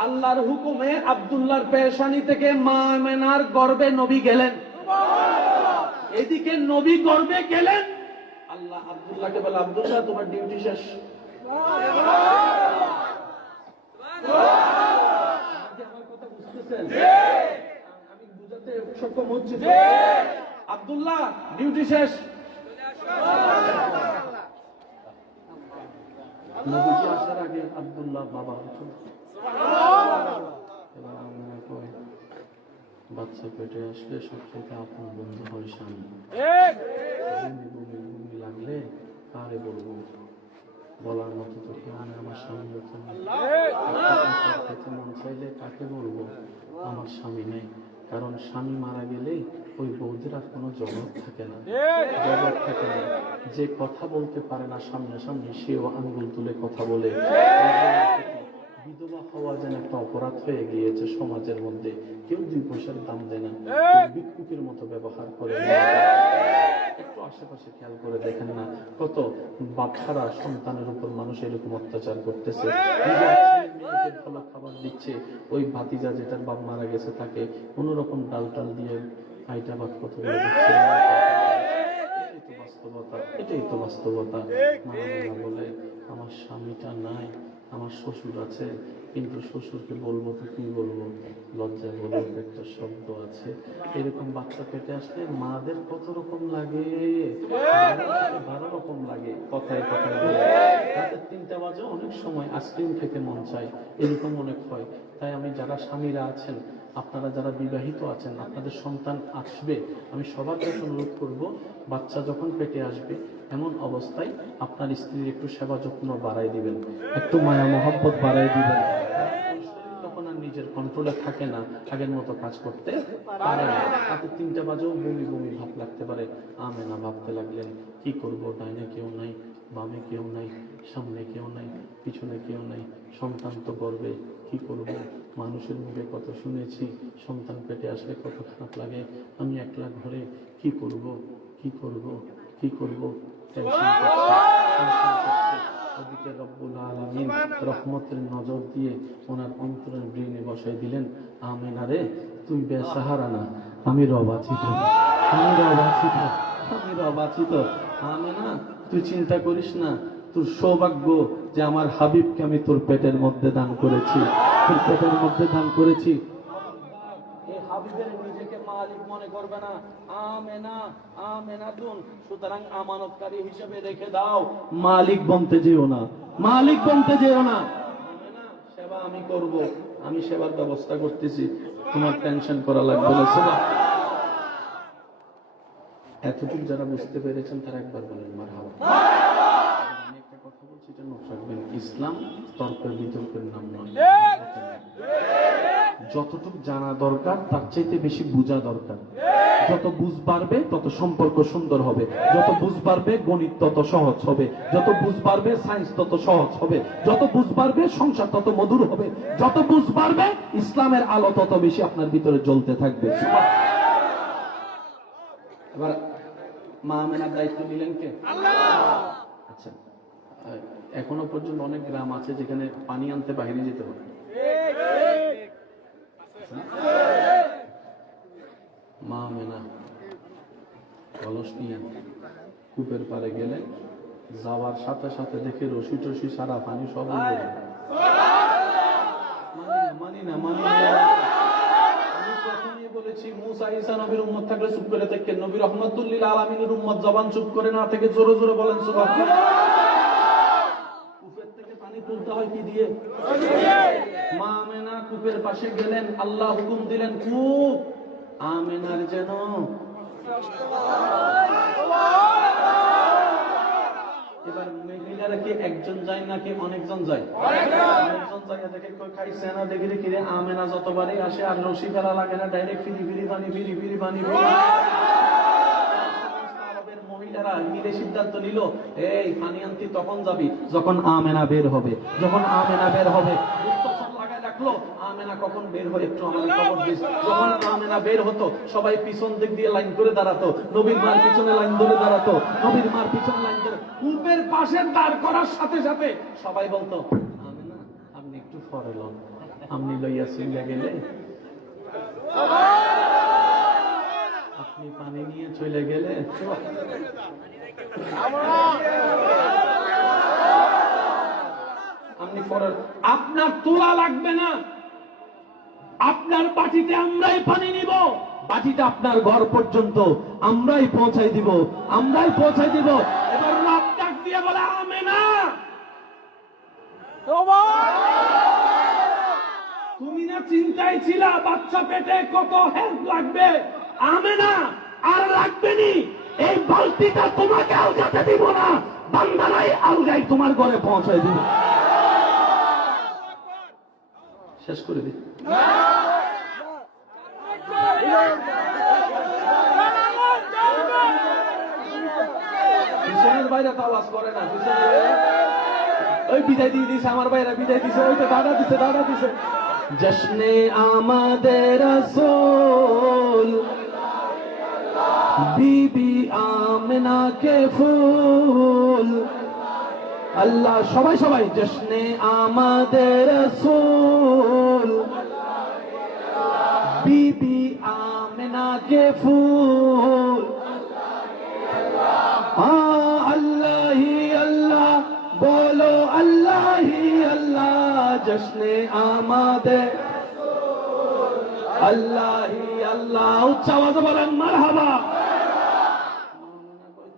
আল্লাহর হুকুমে আব্দুল্লাহর পেশানি থেকে মা আমেনার গর্ভে নবী গেলেন। এদিকে নবী গর্ভে গেলেন, আল্লাহ আব্দুল্লাহকে বলে আব্দুল্লাহ তোমার ডিউটি শেষ। আমার কথা বুঝতেছেন? আমি বুঝাতে সক্ষম হচ্ছি? আব্দুল্লাহ ডিউটি শেষ। নবীজি আসার আগে আব্দুল্লাহ বাবা এবার আমরা কই বাচ্চা পেটে আসলে সবচেয়ে আপন বন্ধু হয় স্বামী। বমি লাগলে কারে বলবো, বলার মতো তো কেউ নেই, আমার স্বামী খেতে মন চাইলে কাকে বলবো, আমার স্বামী নেই। কারণ স্বামী মারা গেলেই ওই বউদের আর কোনো জবাব থাকে না, জবাব থাকে না। যে কথা বলতে পারে না সামনাসামনি, সেও আঙ্গুল তুলে কথা বলে। বিধবা হওয়া যেন একটা অপরাধ হয়ে গিয়েছে সমাজের মধ্যে। কেউ 2 পয়সার দাম দেয় না, কেউ ভিক্ষুকের মতো ব্যবহার করে। একটু আশেপাশে খেয়াল করে দেখেন না, কত বাচ্চারা সন্তানের উপর মানুষ এরকম অত্যাচার করতেছে। নিজের ছেলে মেয়েকে ভালো খাবার দিচ্ছে, ওই ভাতিজা যেটার বাপ মারা গেছে তাকে কোন রকম ডাল টাল দিয়ে আইটা ভাত কত করে দিচ্ছে। এটাই তো বাস্তবতা, এটাই তো বাস্তবতা। মা বলে আমার স্বামীটা নাই, আমার শ্বশুর আছে, কিন্তু শ্বশুরকে বলবো তো কি বলবো, লজ্জায় বলবো একটা শব্দ আছে। এরকম বাচ্চা পেটে আসলে মাদের কত রকম লাগে, 12 রকম লাগে। কথায় কথায় বলে রাতের 3টা বাজে অনেক সময় আইসক্রিম খেতে মন চায়, এরকম অনেক হয়। তাই আমি যারা স্বামীরা আছেন, আপনারা যারা বিবাহিত আছেন, আপনাদের সন্তান আসবে, আমি সবার কাছে অনুরোধ করব, বাচ্চা যখন পেটে আসবে এমন অবস্থায় আপনার স্ত্রীর একটু সেবা যত্ন বাড়াই দিবেন, একটু মায়া মহব্বত বাড়াই দিবেন। তখন আর নিজের কন্ট্রোলে থাকে না, আগের মতো কাজ করতে পারে না। রাতে 3টা বাজেও বমি বমি ভাব লাগতে পারে। আমেনা ভাবতে লাগলেন, কি করব, ডাইনে কেউ নাই, বামে কেউ নাই, সামনে কেউ নাই, পিছনে কেউ নাই, সন্তান তো গর্বে, কি করব, মানুষের মুখে কত শুনেছি, সন্তান পেটে আসলে কত খারাপ লাগে, আমি একলা ঘরে কি করব, কি করব, কি করব, টেনশন করছে, টেনশন করছে। ওদিকে রব্বুল আলামিন রহমতের নজর দিয়ে ওনার অন্তরের ব্রেনে বসাই দিলেন, আমিনা রে, তুই বেসাহারা না, আমি রব আছি তো, আমি রব আছি তো, আমি রব আছি তো। আমিনা তুই চিন্তা করিস না, তোর সৌভাগ্য যে আমার হাবিবকে আমি তোর পেটের মধ্যে দান করেছি, তোর পেটের মধ্যে দান করেছি। এই হাবিবের নিজেকে মালিক মনে করবে না, আমেনা আমেনাতুন, সুতরাং আমানতকারী হিসেবে রেখে দাও, মালিক বনতে যেও না, মালিক বনতে যেও না। আমেনা সেবা আমি করব, আমি সেবার ব্যবস্থা করতেছি, তোমার টেনশন করা লাগবে না। সেবা এতটুকু যারা বুঝতে পেরেছেন তারা একবার বলেন মারহাবা। আমি একটা কথা বলছি, এটা নোট রাখবেন, ইসলাম তর্কের বিতর্কের নাম নয়। যতটুকু জানা দরকার তার চাইতে বেশি বোঝা দরকার। যত বুঝ বাড়বে তত সম্পর্ক সুন্দর হবে, যত বুঝ বাড়বে গণিত তত সহজ হবে, যত বুঝ বাড়বে সায়েন্স তত সহজ হবে, যত বুঝ বাড়বে সংসার তত মধুর হবে, যত বুঝ বাড়বে ইসলামের আলো তত বেশি আপনার ভিতরে জ্বলতে থাকবে। এবার মা আমেনার দায়িত্ব নিলেন কে? আচ্ছা, এখনো পর্যন্ত অনেক গ্রাম আছে যেখানে পানি আনতে বাইরে যেতে হবে। মা আমেনা কলস নিয়ে কূপের পারে গেলে যাওয়ার সাথে সাথে দেখে রশি টসি সারা পানি সব মানি না। আমি প্রথমেই বলেছি, মুসা ঈসা নবীর উম্মত থাকলে চুপ করে থাকেন, নবী রহমাতুল লিল আলামিনের উম্মত জবান চুপ করে না থেকে জোরে জোরে বলেন সুবহানাল্লাহ। কূপের থেকে পানি তুলতে হয় কি দিয়ে? মা আমেনা কূপের পাশে গেলেন, আল্লাহ হুকুম দিলেন কূপ আমেনার যেন এবার মহিলারা কি একজন যায় নাকি অনেকজন যায়? অনেকজন যায়। দেখে খাইছে না, দেখে রে কিরে আমেনা যতবারই আসে আর রশি ফেলা লাগে না, ডাইরেক্ট ফিরি ফিরি পানি, ফিরি ফিরি পানি। আরবের মহিলারা মিলে সিদ্ধান্ত নিল, এই পানি আনতে তখন যাবি যখন আমেনা বের হবে, যখন আমেনা বের হবে। রাখলো আমেনা কখন বের হয় একটু আমাদের খবর দিস। যখন আমেনা বের হতো সবাই পিছন দিক দিয়ে লাইন করে দাঁড়াতো, নবীর মার পিছনে লাইন ধরে দাঁড়াতো, নবীর মার পিছনে লাইন ধরে কূপের পাশে দাঁড় করার সাথে সাথে সবাই বলতো, আমেনা আপনি একটু পরে লন, আপনি লইয়া চলে গেলে, আপনি পানি নিয়ে চলে গেলে আপনার তোলা লাগবে না, আপনার বাটিতে আমরাই পানি নিব, বাটিটা আপনার ঘর পর্যন্ত আমরাই পৌঁছাই দিব, আমরাই পৌঁছাই দিব। এবার রব ডাক দিয়ে বলে, আমেনা তুমি না চিন্তায় ছিলা বাচ্চা পেটে কত হেল্প লাগবে, আমেনা আর লাগবে নি, এই বালতিটা তোমাকে আলগাতে দিব না, বান্দারাই আলগাই তোমার ঘরে পৌঁছাই দিব। শেষ করে দিই। বাইরে তো আওয়াজ করে না, ওই বিদায় দিয়ে দিছে, আমার বাইরা বিদায় দিছে, ওই তো দাদা দিছে। জশ্নে আমাদের রাসূল বিবি আমিনা কে ফুল, আল্লাহ সবাই জশ্নে আমাদের রাসূল বিবি আমিনা কে ফুল, আল্লাহ হি আল্লাহ বলো, আল্লাহ হি আল্লাহ জশ্নে আমাদের আল্লাহ হি আল্লাহ। উচ্চ আওয়াজে বলেন মারহাবা।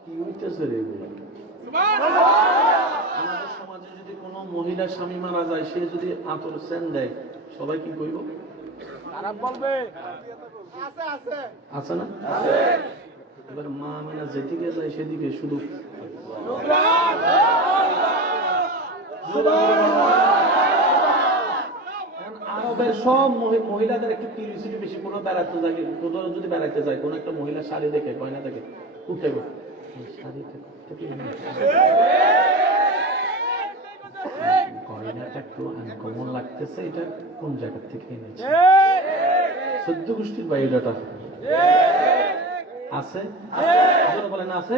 কি হইতেছে রে? আমাদের সমাজে যদি কোনো মহিলা স্বামী মারা যায়, সে যদি আতর সেন দেয়, সবাই কি কইব? খারাপ বলবে। আছে না? এবার মা আমিনা যেদিকে যায় সেদিকে শুধু আরবের সব মহিলাদের একটু কিউরিওসিটি বেশি। কোনো বেড়াতে যায়, কোথাও যদি বেড়াতে যায়, কোন একটা মহিলা শাড়ি দেখে, গয়না দেখে, উঠে গয়নাটা একটু আনকমন লাগতেছে, এটা কোন জায়গা থেকে এনেছে? সদ্য গোষ্ঠীর বাইরেটা আছে, বলেন আছে।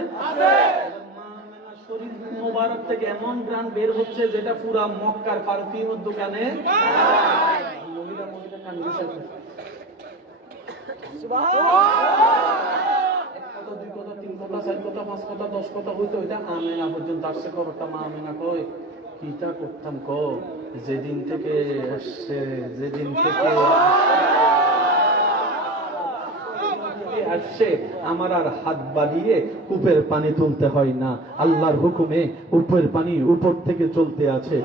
শরীর মোবারক থেকে এমন গ্রান বের হচ্ছে যেটা পুরা মক্কার পারফিউমের দোকানে মহিলা কান দিছে। এক কথা, দুই কথা, তিন কথা, চার কথা, পাঁচ কথা, 10 কথা হইতে আমেনা পর্যন্ত আসছে খবরটা। মা আমেনা কয়, কিটা করতাম ক, যেদিন থেকে আসছে, যেদিন থেকে আসছে, আমার আর হাত বাড়িয়ে কূপের পানি তুলতে হয় না। আল্লাহর হুকুমে উপরের পানি উপর থেকে চলতে আসে।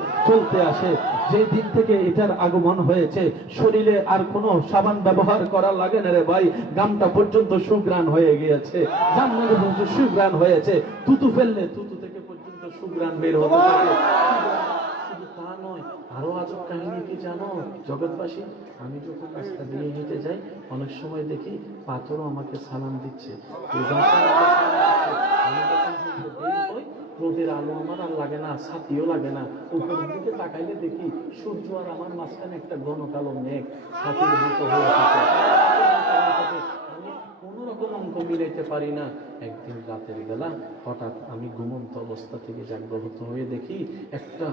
যে দিন থেকে এটার আগমন হয়েছে, শরীরে আর কোনো সাবান ব্যবহার করা লাগে না রে ভাই। গামটা পর্যন্ত সুগ্রাণ হয়ে গিয়েছে, জান্নাতে পর্যন্ত সুগ্রাণ হয়েছে। তুতু ফেললে তুতু থেকে পর্যন্ত সুগ্রাণ বের হতে থাকে। শুধু তা নয়, আরো আজব কাহিনী কি জানো জগৎবাসী? আমি যখন রাস্তা দিয়ে হেঁটে যাই, অনেক সময় দেখি পাথরও আমাকে সালাম দিচ্ছে। রোদের আলো আমার আর লাগে না, ছাতিও লাগে না। উপরের দিকে তাকাইলে দেখি সূর্য আর আমার মাঝখানে একটা ঘন কালো মেঘ ছাতির মতো হয়ে থাকে। আমি কোন রকম অঙ্ক মিলাইতে পারি না। একদিন রাতের বেলা হঠাৎ আমি ঘুমন্ত অবস্থা থেকে জাগ্রত হয়ে দেখি একটা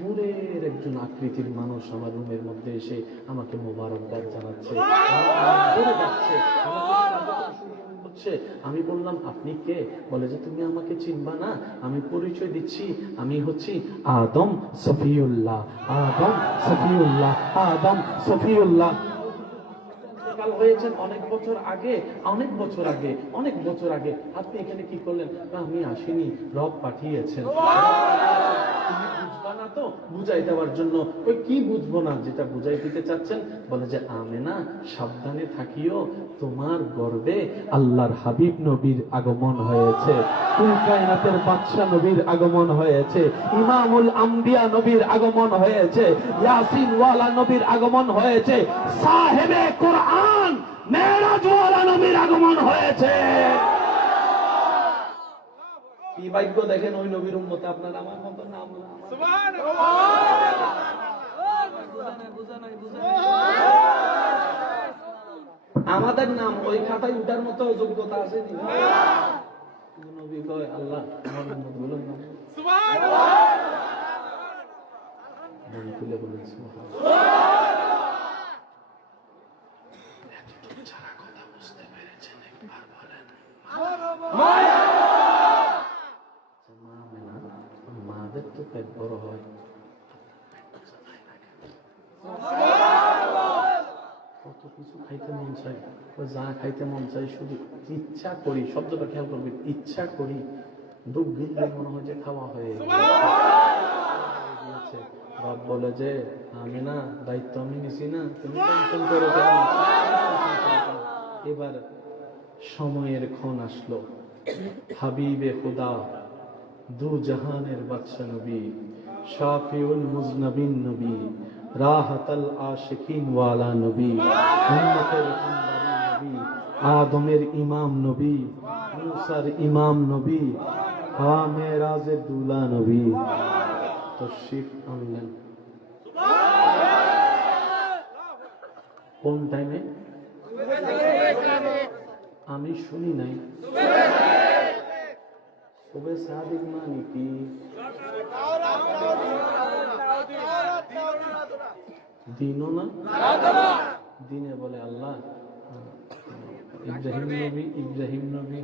নূরের একজন আকৃতির মানুষ আমার রুমের মধ্যে এসে আমাকে মোবারকবাদ জানাচ্ছে, আমি বললাম, আপনি কে? বলে যে, তুমি আমাকে চিনবা না? আমি পরিচয় দিচ্ছি, আমি হচ্ছি আদম সফিউল্লাহ। হয়েছেন অনেক বছর আগে। আপনি এখানে কি করলেন? আমি আসিনি, রব পাঠিয়েছেন। তুমি বুঝবা না তো বুঝাই দেওয়ার জন্য। ওই কি বুঝবো না, যেটা বুঝাই দিতে চাচ্ছেন। বলে যে, আমেনা সাবধানে থাকিও, তোমার গর্বে আল্লাহর হাবিব নবীর আগমন হয়েছে, কুল কায়নাতের বাদশা নবীর আগমন হয়েছে, ইমামুল আম্বিয়া নবীর আগমন হয়েছে, ইয়াসিন ওয়ালা নবীর আগমন হয়েছে, সাহেবে কোরআন মেরাজ ওয়ালা নবীর আগমন হয়েছে। কি ভাগ্য দেখেন, ওই নবীর উম্মতে আপনার আমার মতো নাম। আমাদের নাম ওই খাতায় উঠার মতো যোগ্যতা আছে। নবী কয়, আল্লাহ আমার উম্মত বলেন না, তুলে বলেন যারা কথা বুঝতে পেরেছেন একবার বলেন মাদের তো পেট বড় হয়, কত কিছু খাইতে মন চাই, যা খাইতে মন চাই শুধু ইচ্ছা করি। শব্দটা খেয়াল করবেন, ইচ্ছা করি। দুঃখ গিললে মনে হয় যে খাওয়া হয়ে গিয়েছে। বাপ বলে যে, আমি না দায়িত্ব আমি নিছি না, তুমি টেনশন করো কেন? এবার সময়ের ক্ষণ আসলো, হাবিবে খুদা, দু জাহানের বাদশা নবী, শাফিউল মুজনবিন নবী, রাহাতাল আশিকিন ওয়ালা নবী, উম্মতের নবী, আদমের ইমাম নবী, মুসার ইমাম নবী, হওয়া মেরাজের দুলা নবী তশরিফ আনলেন। কোন টাইমে? আমি শুনি নাই। সুবে সাদিক মানে কি? দিনও না, দিনে বলে আল্লাহ ইব্রাহিম নবী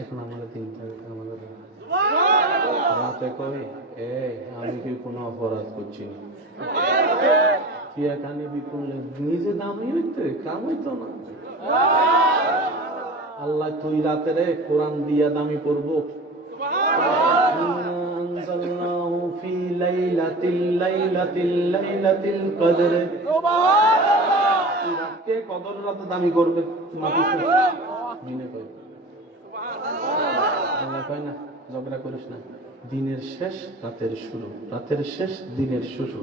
এখন আমাদের দিন থাকে, আমাদের রাতে কই আমি কি কোনো অপরাধ করছি না, কানি বিকুলে নিজে দামি হইতে কাম হইতো না। আল্লাহ তুই রাতে রে কোরআন দিয়া দামি পড়বো। কদর রাতে দামি করবে না, ঝগড়া করিস না। দিনের শেষ রাতের শুরু, রাতের শেষ দিনের শুরু।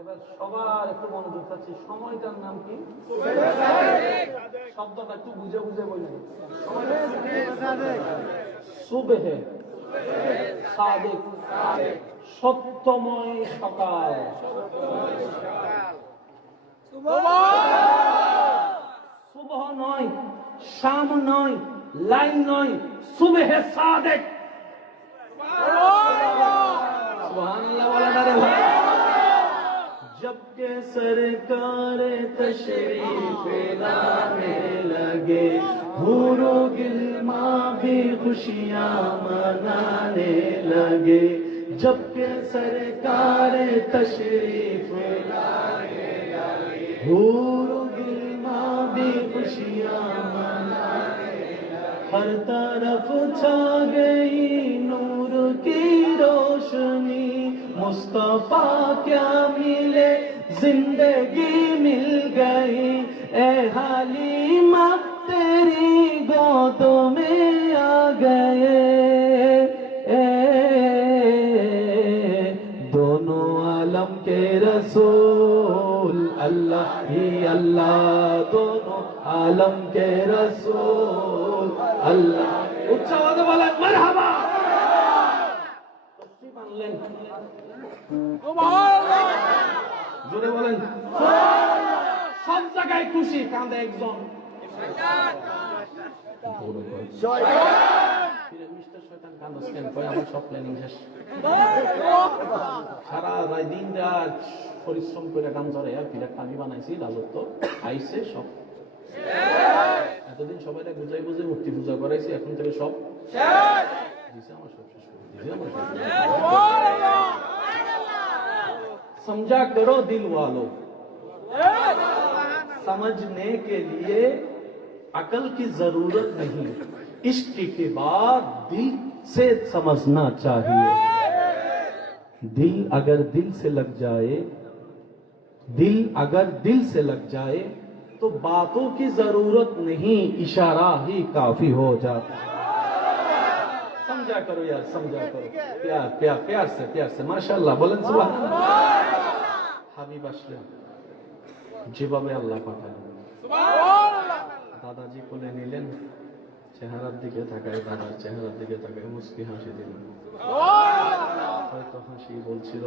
এবার সবার একটু মনোযোগ আছে, সময়টার নাম কি? শব্দটা একটু বুঝে বুঝে বললেন। সুবহে সাদিক, সত্যময় সকাল। সুবহ নয়, শাম নয়, লাইন নয়, সুবহে সাদিক। সুবহানাল্লাহ বলেন রে ভাই। जब के सरकार तशरीफ लाने लगे, हूरो गिल्मा भी खुशियां मनाने लगे। जब के सरकार तशरीफ लाने लगे, हूरो गिल्मा भी खुशियां मनाने लगे। हर तरफ छा गई नूर की रोशनी, मुस्तफा क्या मिले जिंदगी मिल गई। ए हालिमा तेरी गोद में आ गए, दोनों आलम के रसूल अल्लाह ही अल्लाह, दोनों आलम के रसूल अल्लाह। उच्च आवाज वाला मरहबा। জোরে বলেন। সব জায়গায় খুশি, কাঁদে একজন। সারা দিন রাত পরিশ্রম করে কাম করে আর ফিরে আমি বানাইছি রাজত্ব আইসে সব। এতদিন সবাই বুঝাই বুঝে মূর্তি পূজা করাইছি, এখন থেকে সব দিছে আমার সব শেষ করে দিছে আমার সব। समझा करो दिल वालों, समझने के लिए अकल की जरूरत नहीं, इश्क के बाद दिल से समझना चाहिए। दिल अगर दिल से लग जाए, दिल अगर दिल से लग जाए तो बातों की जरूरत नहीं, इशारा ही काफी हो जाता। समझा करो यार, समझा करो। प्यार प्यार प्यार से माशाल्लाह बोलें सुबहानाल्लाह। হাবিব আসলেন যেভাবে আল্লাহ পাঠালেন। দাদাজি কোলে নিলেন, চেহারার দিকে তাকায়, দাদার চেহারার দিকে তাকায় মুস্কি হাসি দিলেন। হয়তো হাসি বলছিল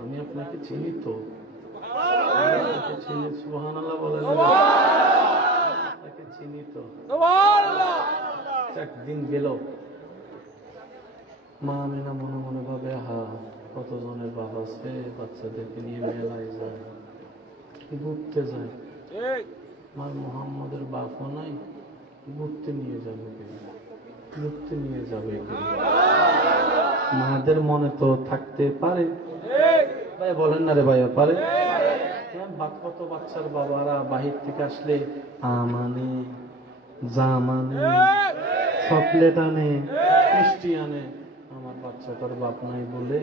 আমি আপনাকে চিনি তো, চিনি। সুবহানাল্লাহ বলেন, আপনাকে চিনি তো। একদিন গেল, মা আমিনা মনে মনে ভাবে কতজনের বাবা আছে বাচ্চাদেরকে নিয়ে মেলায় যায়, ঘুরতে যায়। আমার মোহাম্মদের বাপও নাই, ঘুরতে নিয়ে যাবে কে? ঘুরতে নিয়ে যাবে কে? মাদের মনে তো থাকতে পারে, ভাই বলেন না রে ভাই, পারে। কত বাচ্চার বাবারা বাহির থেকে আসলে আমানে, জামানে, চকলেট আনে, মিষ্টি আনে। আমার বাচ্চাটার বাপ নাই বলে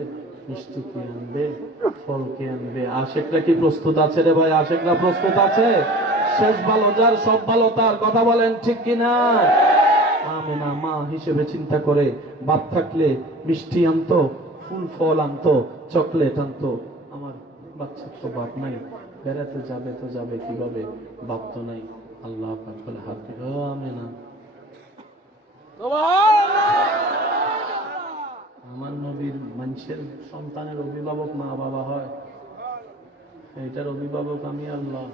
মিষ্টি কি আনবে, ফল কি আনবে? আশেকরা কি প্রস্তুত আছে রে ভাই? আশেকরা প্রস্তুত আছে? শেষ ভালো যার, সব ভালো তার। কথা বলেন ঠিক কিনা? আমেনা মা হিসেবে চিন্তা করে বাপ থাকলে মিষ্টি আনতো, ফুল ফল আনতো, চকলেট আনতো। আমার বাচ্চার তো বাপ নাই, বেড়াতে যাবে তো যাবে কিভাবে, বাপ তো নাই। আল্লাহ পাক বলে হাত আমেনা আমার নবীর মানুষের সন্তানের অভিভাবক মা বাবা হয়, এইটার অভিভাবক আমি আল্লাহ।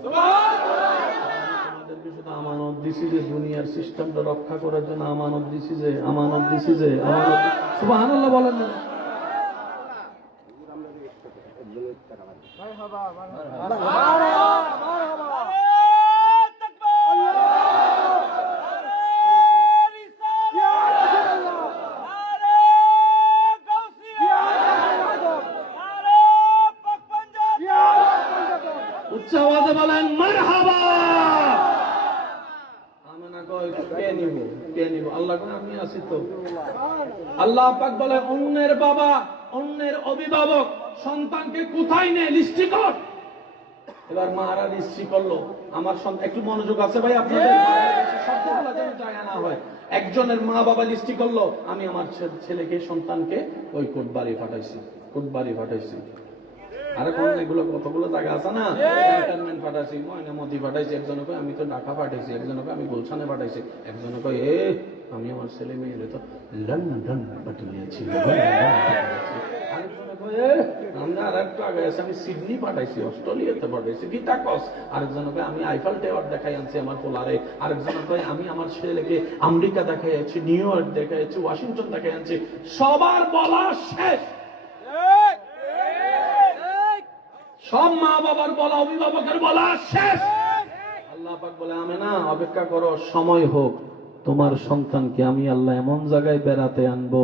তোমাদেরকে শুধু আমানত দিছি যে দুনিয়ার সিস্টেমটা রক্ষা করার জন্য আমানত দিছি যে সুবহানাল্লাহ বলেন না? উচ্চ আওয়াজে বলেন মারহাবা। আমেনা কয় কে নিব আল্লাহ কোন আমি আছি তো। আল্লাহ পাক বলে অন্যের বাবা অন্যের অভিভাবক সন্তানকে কোথায় নেয় লিস্টি কর। এবার মারা লিস্টি করলো, আমার সন্তান একটু মনোযোগ আছে ভাই আপনাদের, শব্দগুলো যেন জায়গা না হয়। একজনের মা বাবা লিস্টি করলো, আমি আমার ছেলেকে সন্তানকে ওই কোটবাড়ি ফাটাইছি। আরে কোন এগুলো কতগুলো জায়গা আছে না, ক্যান্টনমেন্ট ফাটাইছি, ময়নামতি ফাটাইছি, একজনে কয় আমি তো ঢাকা ফাটাইছি, একজনে কয় আমি গুলশানে ফাটাইছি, একজনে কয় আমি আমার ছেলে মেয়েরে তো লন্ডন পাঠিয়েছি, আরেকজনে কয় আমরা আর একটু আগে আছে আমি সিডনি পাঠাইছি, অস্ট্রেলিয়াতে পাঠাইছি, গীতা কস, আরেকজনে কয় আমি আইফেল টাওয়ার দেখাই আনছি আমার পোলারে, আরেকজনে কয় আমি আমার ছেলেকে আমেরিকা দেখাই আছি, নিউ ইয়র্ক দেখাই আছি, ওয়াশিংটন দেখাই আনছি। সবার বলা শেষ, সব মা বাবার বলা অভিভাবকের বলা শেষ। আল্লাহ পাক বলে আমেনা অপেক্ষা করো, সময় হোক, তোমার সন্তানকে আমি আল্লাহ এমন জায়গায় বেড়াতে আনবো,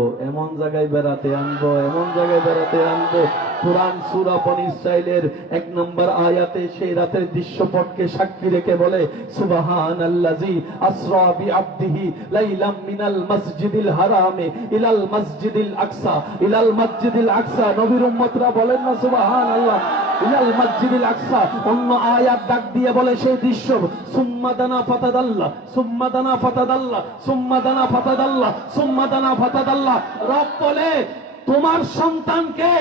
কুরআন সূরা বনী ইসরাইলের 1 নম্বর আয়াতে সেই রাতের দৃশ্যপটকে সাক্ষী রেখে বলে সুবহানাল্লাযী আসরা বিআবদিহি লাইলাম মিনাল মসজিদিল হারামে ইলাল মসজিদিল আকসা। নবীর উম্মতরা বলেন না সুবহানাল্লাহ। ইলাল মসজিদিল আকসা, অন্য আয়াত ডাক দিয়ে বলে সেই দৃশ্য সুম্মা দানা ফাতাদাল্লাহ। রব বলে তোমার সন্তানকে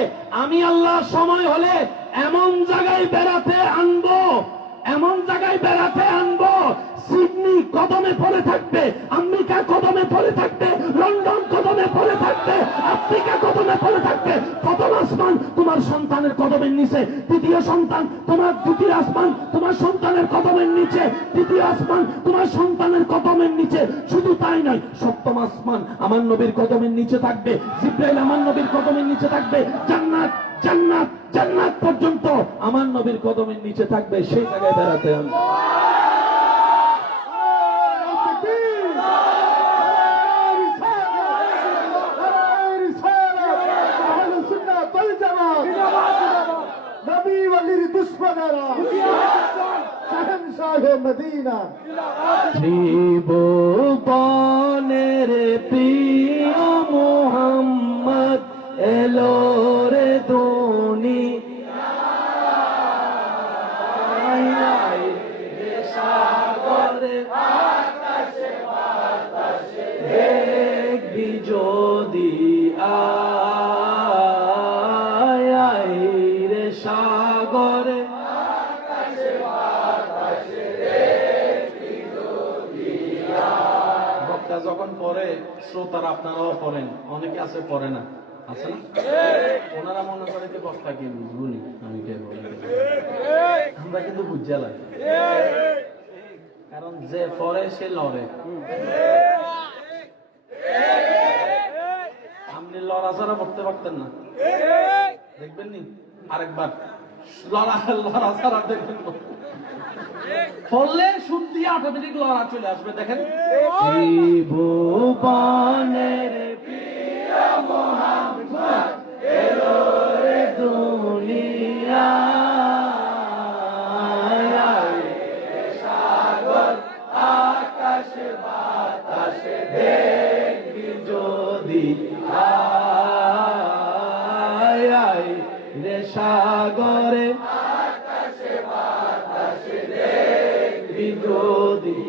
আমি আল্লাহ সময় হলে এমন জায়গায় বেড়াতে আনবো, সিডনি কদমে পড়ে থাকবে, আমেরিকা কদমে পড়ে থাকবে, লন্ডন কদমে পড়ে থাকবে, আফ্রিকা কদমে পড়ে থাকবে। প্রথম আসমান তোমার সন্তানের কদমের নিচে, দ্বিতীয় আসমান তোমার সন্তানের কদমের নিচে, তৃতীয় আসমান তোমার সন্তানের কদমের নিচে। শুধু তাই নয়, সপ্তম আসমান আমার নবীর কদমের নিচে থাকবে, জিবরাইল আমার নবীর কদমের নিচে থাকবে, জান্নাত পর্যন্ত আমার নবীর কদমের নিচে থাকবে। সেই জায়গায় বেড়াতে আনবো। নবী ওয়ালির দুশমনেরা শাহেনশাহ মদিনা, ত্রিভুবনের প্রিয় মুহাম্মদ এলো রে দুনিয়ায়, সাগরে আকাশে বাতাসে দেখবি যদি আয় রে সাগরে আকাশে বাতাসে দেখবি যদি আয়। বক্তা যখন পড়ে শ্রোতারা আপনারাও পড়েন, অনেকে আছে পড়ে না, আছে না? ওনারা মনে করে যে বক্তা কি বুঝবুনি আমি কে বলে, আমরা কিন্তু বুঝতে লাগে, কারণ যে পড়ে সে লড়ে। আপনি লড়াচড়া করতে পারতেন না, দেখবেন নি আরেকবার লড়াচড়া দেখবেন, ফলে সুদ দিয়ে অটোমেটিক লড়া চলে আসবে। দেখেন ত্রিভুবনের প্রিয় মুহাম্মদ এলো রে দুনিয়ায়, সাগর আকাশে বাতাসে দেখবি যদি আয় রে সাগরে আকাশে বাতাসে দেখবি যদি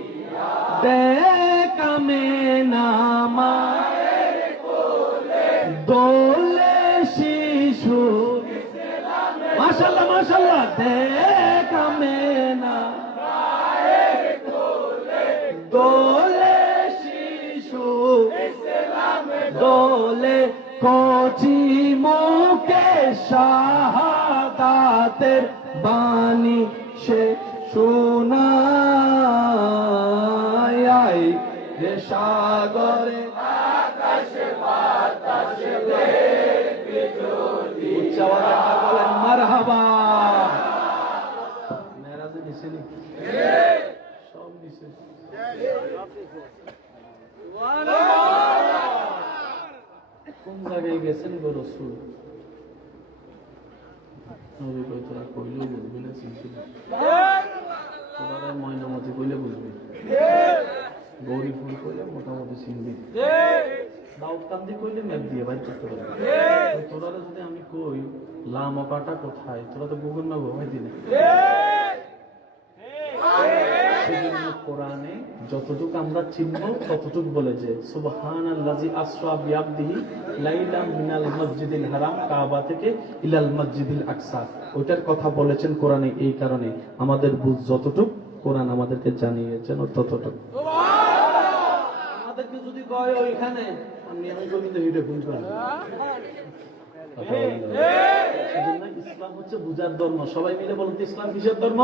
দেখ আমেনা মায়ের কোলে দোলে শিশু, মাশাআল্লাহ দেখ আমেনা মায়ের কোলে দোলে শিশু, কচি মুখে শাহাদাতের বাণী সে শোনায় রে সাগরে উচ্চাওয়াজে বলেন মারহাবা। মেরাজে দিছেনি সব দিছে। কোন জায়গায় গেছেন গো রাসূল? নবী কই তোরা কইলেও বুঝবি না, চিনছি না। তোরা ময়নামতি কইলে বুঝবি, গৌরীপুর কইলে মোটামুটি চিনবি, দাউদকান্দি কইলে ম্যাপ দিয়ে বাইর করতে পারবি। তোরা যদি আমি কই লামাকাটা কোথায়, তোরা তো গুগল ম্যাপ ভাই দিলে। সেজন্য কোরআনে যতটুকু আমরা চিনব ততটুকু বলে যে সুবহানাল্লাযী আসরা বিআবদিহি লাইলাম মিনাল মসজিদিল হারাম, কাবা থেকে ইলাল মসজিদিল আকসা। ওইটার কথা বলেছেন কোরআনে এই কারণে আমাদের বুঝ যতটুকু কোরআন আমাদেরকে জানিয়েছেন ততটুকু। আমাদেরকে যদি কয় ওইখানে আমি গোবিন্দ হিটে ভুল করি। ইসলাম হচ্ছে বুঝার ধর্ম। সবাই মিলে বলুন ইসলাম কিসের ধর্ম?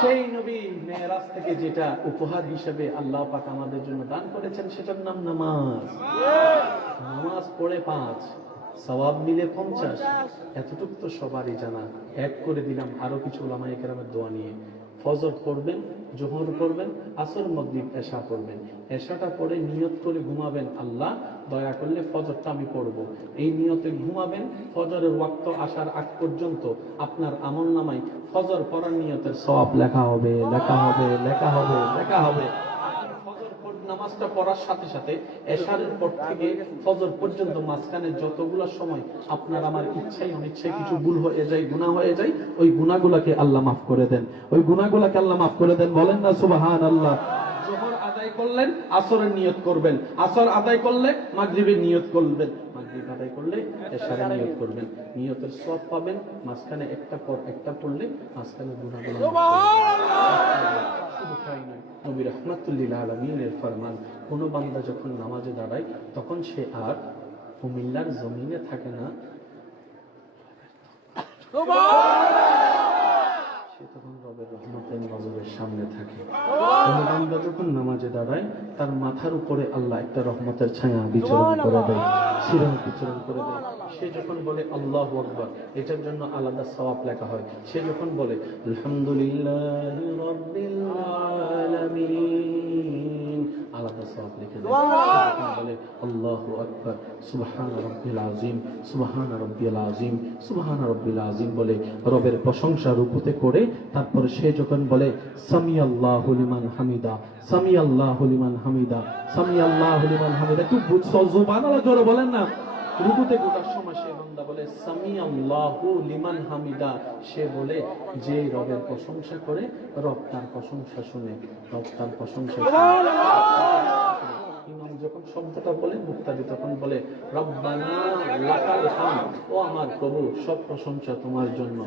সেই নবী মেরাজ থেকে যেটা উপহার হিসেবে আল্লাহ পাক আমাদের জন্য দান করেছেন সেটার নাম নামাজ। নামাজ পড়ে 5, সওয়াব মিলে 50। এতটুকু তো সবারই জানা। এক করে দিলাম আরো কিছু উলামায়ে কেরামের দোয়া নিয়ে। ফজর পড়বেন, জোহর পড়বেন, আসর, মাগরিব, এশা পড়বেন। এশাটা পড়ে নিয়ত করে ঘুমাবেন, আল্লাহ দয়া করলে ফজরটা আমি পড়ব। এই নিয়তে ঘুমাবেন। ফজরের ওয়াক্ত আসার আগ পর্যন্ত আপনার আমলনামায় ফজর পড়ার নিয়তের সওয়াব লেখা হবে, লেখা হবে, লেখা হবে, লেখা হবে। নামাজটা পড়ার সাথে সাথে এশারের পর থেকে ফজর পর্যন্ত মাঝখানে যতগুলো সময় আপনার আমার ইচ্ছাই অনিচ্ছায় কিছু ভুল হয়ে যায়, গুনাহ হয়ে যায়, ওই গুনাহগুলোকে আল্লাহ মাফ করে দেন। ওই গুনাহগুলোকে আল্লাহ মাফ করে দেন। বলেন না সুবহানাল্লাহ। যোহর আদায় করলেন, আসরের নিয়ত করবেন। আসর আদায় করলে মাগরিবের নিয়ত করবেন। মাগরিব আদায় করলে এশারের নিয়ত করবেন। নিয়তের সওয়াব পাবেন। মাঝখানে একটা পর একটা পড়লে মাঝখানে গুনাহগুলো শুধু তাই নয়, নবী রাহমাতুল্লিল আলামিনের ফরমান, কোন বান্দা যখন নামাজে দাঁড়ায় তখন সে আর কুমিল্লার জমিনে থাকে না, সে তখন রবের রহমতের নজরের সামনে থাকে। কোন বান্দা যখন নামাজে দাঁড়ায় তার মাথার উপরে আল্লাহ একটা রহমতের ছায়া বিচরণ করে দেয়, শিরন বিচরণ করে দেয়। সে যখন বলে আল্লাহু আকবার, এটার জন্য আলাদা সওয়াব লেখা হয়। সে যখন বলে আলহামদুলিল্লাহি রাব্বিল আলামিন, আলাদা সওয়াব লিখে দেয়। যখন বলে আল্লাহু আকবার, সুবহান রাব্বিল আযীম, সুবহান রাব্বিল আযীম, সুবহান রাব্বিল আযীম বলে রবের প্রশংসা রূপতে করে তারপর সে যখন বলে সামিআল্লাহু লিমান হামিদা, সামিআল্লাহু লিমান হামিদা, সামিআল্লাহু লিমান হামিদা, একটু সুবহানাল্লাহ জোরে বলেন না। রুকুতে গোটার সময় সে বান্দা বলে সামিআল্লাহু লিমান হামিদা, সে বলে যে রবের প্রশংসা করে রব তার প্রশংসা শুনে, রব তার প্রশংসা শুনে। ইমাম যখন শব্দটা বলে মুক্তাদি তখন বলে রব্বানা লাকাল হামদ, ও আমার প্রভু সব প্রশংসা তোমার জন্য,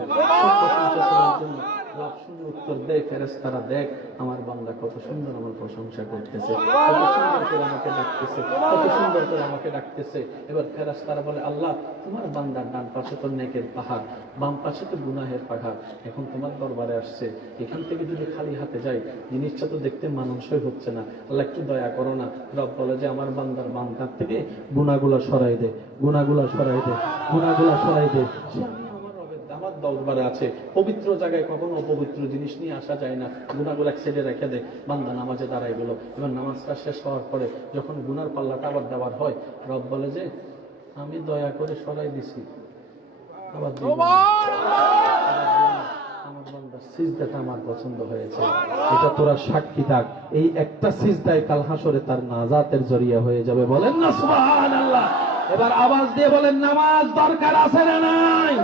সব প্রশংসা তোমার জন্য। রব শুনে উত্তর দেয় ফেরেশতারা, দেখ আমার বান্দা কত সুন্দর আমার প্রশংসা করতেছে, কত সুন্দর করে আমাকে ডাকতেছে, কত সুন্দর করে আমাকে ডাকতেছে। এবার ফেরেশতারা বলে আল্লাহ তোমার বান্দার ডান পাশে তো নেকের পাহাড়, বাম পাশে তো গুনাহের পাহাড়, এখন তোমার দরবারে আসছে, এখান থেকে যদি খালি হাতে যাই জিনিসটা তো দেখতে মানুষই হচ্ছে না, আল্লাহ একটু দয়া করো না। রব বলে যে আমার বান্দার বাম কাঁধ থেকে গুনাহগুলো সরাই দে, গুনাহগুলো সরাই দে, গুনাহগুলো সরাই দে। আমার দরবারে আছে, পবিত্র জায়গায় কখনো অপবিত্র জিনিস নিয়ে আসা যায় না, গুনাহগুলো এক সাইডে রেখে দে। বান্দা নামাজে দাঁড়াই গেল। এবার নামাজটা শেষ হওয়ার পরে যখন গুনার পাল্লাটা আবার দেওয়ার হয়, রব বলে যে আমি দয়া করে সরাই দিছি, আবার আমার বান্দার সিজদাটা আমার পছন্দ হয়েছে, এটা তোরা সাক্ষী থাক। এই একটা সিজদায় কাল হাসরে তার নাজাতের জরিয়া হয়ে যাবে। বলেন না সুবহানাল্লাহ। এবার আওয়াজ দিয়ে বলেন নামাজ দরকার আছে না নাই?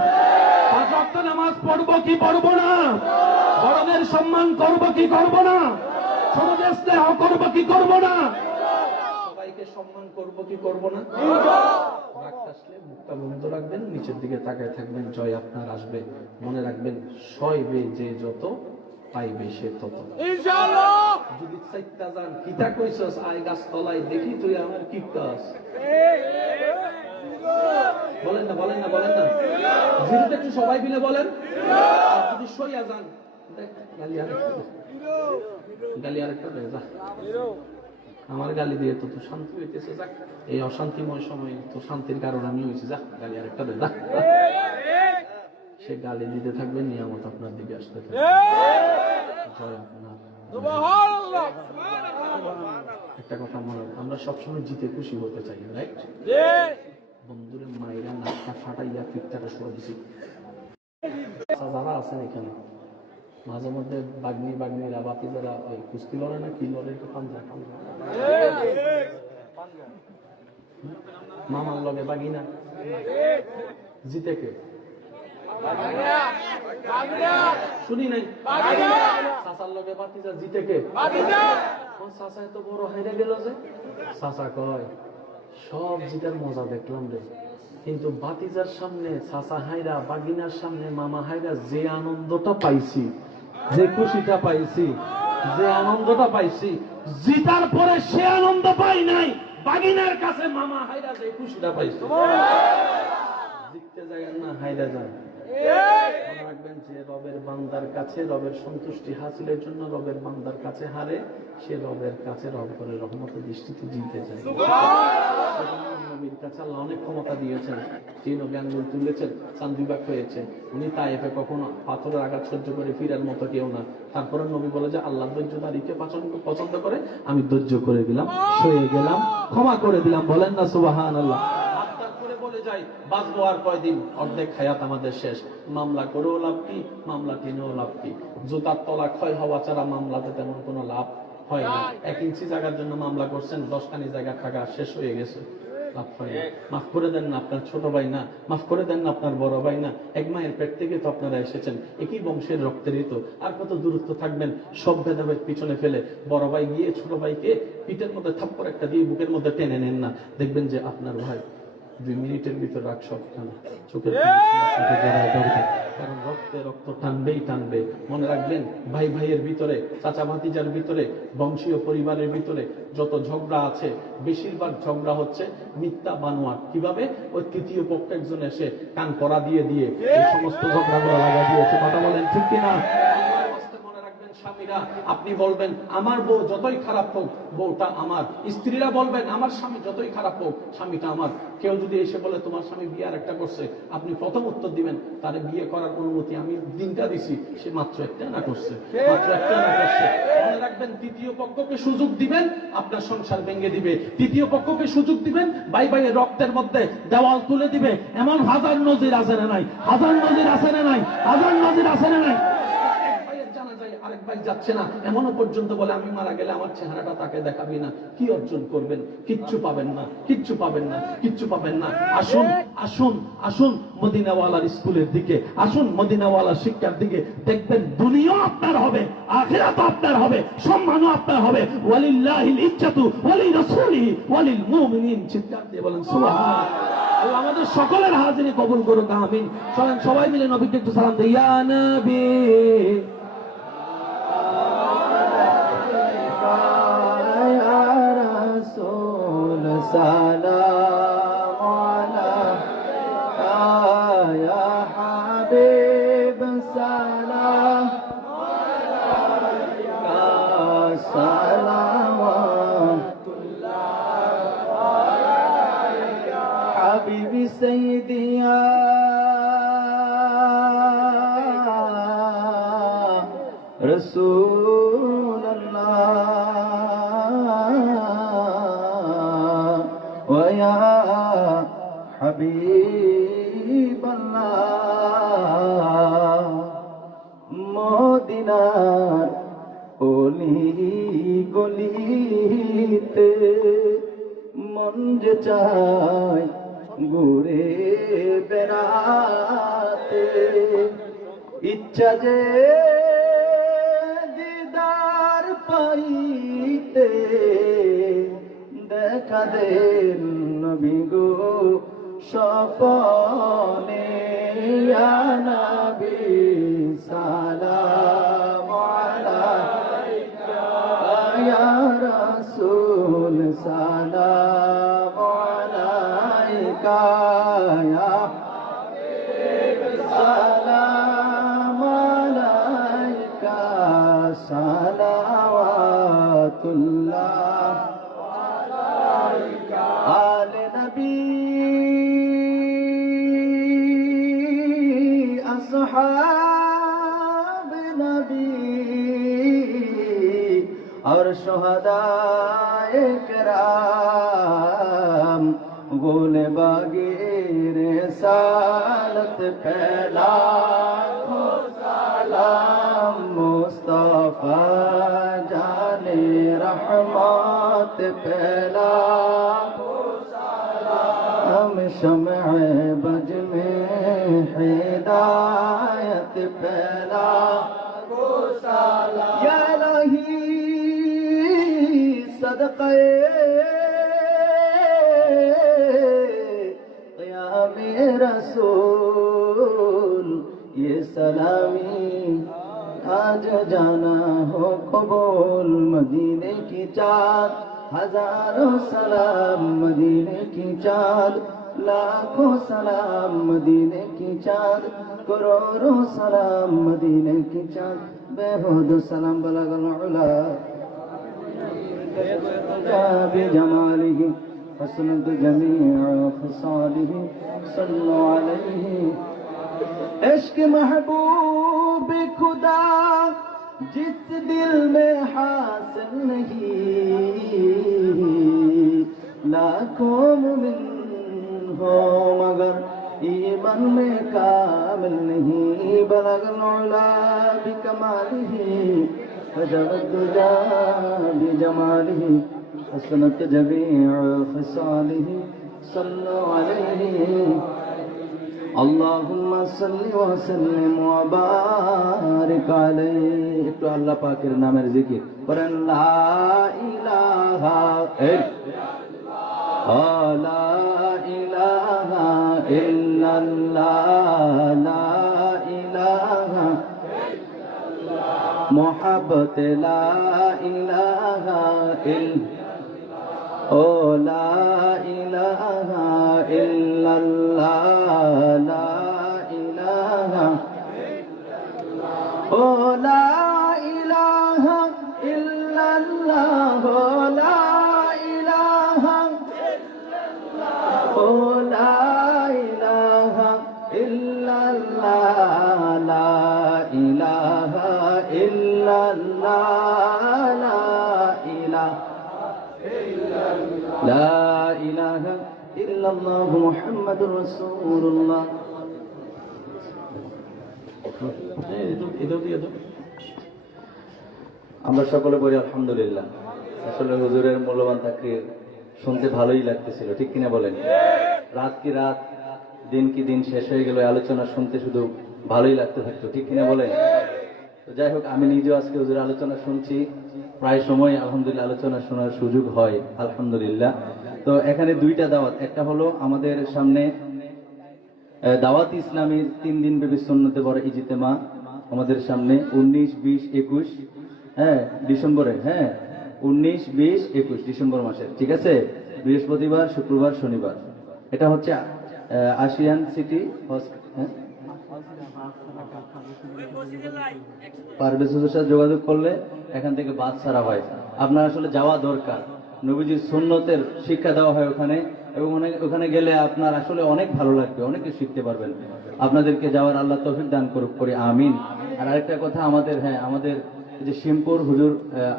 5 ওয়াক্ত নামাজ পড়বো কি পড়বো না? বড়দের সম্মান করবো কি করবো না? ছোটদের স্নেহ করবো কি করবো না? সবাইকে সম্মান করবো কি করবো না? রাগ আসলে মুখটা বন্ধ রাখবেন, নিচের দিকে তাকায় থাকবেন, জয় আপনার আসবে। মনে রাখবেন সইবে যে যত, পাইবে সে তত। ইনশাআল্লাহ। যদি চাইতা যান কিতা কইছস আই গাছ তলায় দেখি তুই আমার কি কাজ, বলেন না, বলেন না, বলেন না। জিরোতে একটু সবাই মিলে বলেন। আর যদি সইয়া যান, গালি আরেকটা দে, যা। আমার গালি দিয়ে তো শান্তি হইতেছে, যাক। এই অশান্তিময় সময় তো শান্তির কারণ আমি হয়েছি, যা গালি আরেকটা দে, যা। সে গালি দিতে থাকবে, নিয়ামত আপনার দিকে আসতে থাকবে। জয় আপনার। একটা কথা মনে রাখবেন, আমরা সবসময় জিতে খুশি হতে চাই, রাইট? বন্ধুরে মায়েরা নাকটা ফাটাইয়া পিঠটাকে সরে দিছি। যারা আছেন এখানে মাঝে মধ্যে বাগনিরা বাপি যারা ওই কুস্তি লড়ে না, কি লড়ে, একটু পাঞ্জা মামার লগে বাগিনা জিতে কে শুনি নাই, চাচার লগে বাতিজা জিতে কে? চাচা এত বড় হাইরা গেল যে, চাচা কয় সব জিতার মজা দেখলাম রে, কিন্তু বাতিজার সামনে চাচা হাইরা, বাগিনার সামনে মামা হাইরা যে আনন্দটা পাইছি, যে খুশিটা পাইছি, যে আনন্দটা পাইছি, জিতার পরে সে আনন্দ পাই নাই। বাগিনার কাছে মামা হাইরা যে খুশিটা পাইছি। জিততে যায় না, হাইরা যায়। মনে রাখবেন যে রবের বান্দার কাছে, রবের সন্তুষ্টি হাসিলের জন্য রবের বান্দার কাছে হারে, সে রবের কাছে রব করে রহমতের দৃষ্টিতে জিতে যায়। নবীর কাছে আল্লাহ অনেক ক্ষমতা দিয়েছেন, যে নবী আঙ্গুল তুলেছেন চান্দিবাগ হয়েছে। উনি তায়েফে কখনো পাথরের আঘাত সহ্য করে ফিরার মতো কেউ না। তারপরে নবী বলে যে আল্লাহ ধৈর্যধারীকে পছন্দ করে, আমি ধৈর্য করে দিলাম, সয়ে গেলাম, ক্ষমা করে দিলাম। বলেন না সুবহানাল্লাহ। বলে যাই বাঁচবো আর কয়দিন, অর্ধেক হায়াত আমাদের শেষ। মামলা করেও লাভ কি, মামলা টেনেও লাভ কি? জুতার তলা ক্ষয় হওয়া ছাড়া মামলাতে তেমন কোনো লাভ হয় না। 1 ইঞ্চি জায়গার জন্য মামলা করছেন, 10 খানি জায়গা টাকা শেষ হয়ে গেছে, লাভ হয় না। মাফ করে দেন না আপনার ছোট ভাই না, মাফ করে দেন না আপনার বড় ভাই না, এক মায়ের পেট থেকে তো আপনারা এসেছেন, একই বংশের রক্তেরই তো। আর কত দূরত্ব থাকবেন? সব ভেদাভেদ পিছনে ফেলে বড় ভাই গিয়ে ছোট ভাইকে পিঠের মধ্যে থাপ্পড় একটা দিয়ে বুকের মধ্যে টেনে নেন না, দেখবেন যে আপনার ভাই 2 মিনিটের ভিতর রাগ সব টানা চোখের, কারণ রক্তে রক্ত টানবেই টানবে। মনে রাখবেন, ভাই ভাইয়ের ভিতরে, চাচা ভাতিজার ভিতরে, বংশীয় পরিবারের ভিতরে যত ঝগড়া আছে, বেশিরভাগ ঝগড়া হচ্ছে মিথ্যা বানোয়াট। কিভাবে? ওই তৃতীয় পক্ষ একজন এসে কান পরা দিয়ে দিয়ে এই সমস্ত ঝগড়াগুলো লাগা দিয়েছে। কথা বলেন ঠিক কিনা? স্বামীরা আপনি বলবেন আমার বউ যতই খারাপ হোক বউটা আমার, স্ত্রীরা বলবেন আমার স্বামী যতই খারাপ হোক স্বামীটা আমার। কেউ যদি এসে বলে তোমার স্বামী বিয়ে আর একটা করছে, আপনি প্রথম উত্তর দিবেন তারে বিয়ে করার অনুমতি আমি দিনটা দিছি, সে মাত্র একটা না করছে, মাত্র একটা না করছে। মনে রাখবেন, তৃতীয় পক্ষকে সুযোগ দিবেন আপনার সংসার ভেঙে দিবে। তৃতীয় পক্ষকে সুযোগ দিবেন ভাই ভাইয়ের রক্তের মধ্যে দেওয়াল তুলে দিবে। এমন হাজার নজির আছে না নাই? হাজার নজির আছে না নাই? হাজার নজির আছে না নাই? আরেক ভাই যাচ্ছে না, এমনও পর্যন্ত বলে আমি মারা গেলে আমার চেহারাটা তাকে দেখাবি না। কি অর্জন করবেন? কিচ্ছু পাবেন না, কিচ্ছু পাবেন না, কিচ্ছু পাবেন না। আসুন আসুন আসুন মদিনাওয়ালার স্কুলের দিকে, আসুন মদিনাওয়ালার শিক্ষার দিকে, দেখবেন দুনিয়া আপনার হবে, আখিরাতও আপনার হবে, সম্মানও আপনার হবে। ওয়ালিল্লাহিল ইজ্জাতু ওয়ালি রাসূলিহি ওয়ালিল মুমিনিন। চিৎকার দিয়ে বলেন সুবহানাল্লাহ। আল্লাহ আমাদের সকলের হাজিরি কবুল করুক, আমিন। চলেন সবাই মিলে নবীকে একটু সালাম দেই। ইয়া নবী سلام عليك يا حبيب سلام عليك سلام حبيبي سيدي يا رسول الله ويا حبيب الله মদিনার অলি গলিতে মন যে চায় ঘুরে বেড়াতে, ইচ্ছা যে দিদার পাইতে, দেখা দেন নবী গো স্বপনে। ইয়া নবী সালাম আলাইকা ইয়া রাসূল সালাম আলাইকা আলাইকা ইয়া সালাম আলাইকা সালাওয়াতুল্লাহ আলে নবী আসহাব নবী और शुहदाए किराम गोले बागीर सालत पहला सलाम मुस्तफा जाने रहमत पहला हम शमअ बज में हिदायत पहला या इलाही सदक़े क़याम रसूल ये सलामी आज जाना हो कबूल मदीने की चाँद हजारों सलाम मदीने की चाँद लाखों सलाम मदीने की चाँद करोड़ों सलाम मदीने की चाँद बेहुद सलाम बलगल उला بجماله حسنت جميع خصاله صلوا عليه عشق محبوب خدا जिस दिल में हासिल नहीं लाखों मुमिन हो मगर ईमान में कामिल नहीं बलगल उला बिकमालिही फजवत दुजा बिजमालिही हसनत जमीअ खसालिही सल्लु अलैहि अल्लाहुम्मा सल्लि व सल्लिम व बारिक अलैहि একটু আল্লাহ পাকের নামের জিকির করেন লা ইলাহা ইল্লাল্লাহ লা ইলাহা ইল্লাল্লাহ লা ইলাহা मोहब्बत ला इलाहा इल्लल्लाह ओ ला इलाहा इल्लल्लाह ला इलाहा ओ ला इलाहा इल्लल्लाह ओ ला इलाहा ओ ला इलाहा इल्लल्लाह ला इलाहा इल्लल्लाह ला इलाहा इल्लल्लाह मुहम्मदुर रासूलुल्लाह আমরা সকলে বলি আলহামদুলিল্লাহ। আসলে হুজুরের মূল্যবান তাকরীর শুনতে ভালোই লাগতেছিল, ঠিক কিনা বলেন? রাত কি রাত, দিন কি দিন শেষ হয়ে গেল, আলোচনা শুনতে শুধু ভালোই লাগতে থাকতো, ঠিক কিনা বলেন? তো যাই হোক, আমি নিজেও আজকে হুজুরের আলোচনা শুনছি, প্রায় সময় আলহামদুলিল্লাহ আলোচনা শোনার সুযোগ হয় আলহামদুলিল্লাহ। তো এখানে দুইটা দাওয়াত, একটা হলো আমাদের সামনে দাওয়াত ইসলামী 3 দিন ব্যাপী সুন্নতে বড় ইজতেমা আমাদের সামনে 19, 20, 21 ডিসেম্বরে, 19, 20, 21 ডিসেম্বর মাসে, ঠিক আছে? বৃহস্পতিবার, শুক্রবার, শনিবার। এটা হচ্ছে আশিয়ান সিটি পারভেজ হুজুরের সাথে যোগাযোগ করলে এখান থেকে বাস ছাড়া হয়। আপনার আসলে যাওয়া দরকার, নবীজির সুন্নতের শিক্ষা দেওয়া হয় ওখানে, এবং ওখানে গেলে আপনার আসলে অনেক ভালো লাগবে, অনেক কিছু শিখতে পারবেন। আপনাদেরকে যাওয়ার আল্লাহ তৌফিক দান করুক, করি আমিন। আর আরেকটা কথা, আমাদের আমাদের যে শিমপুর হুজুর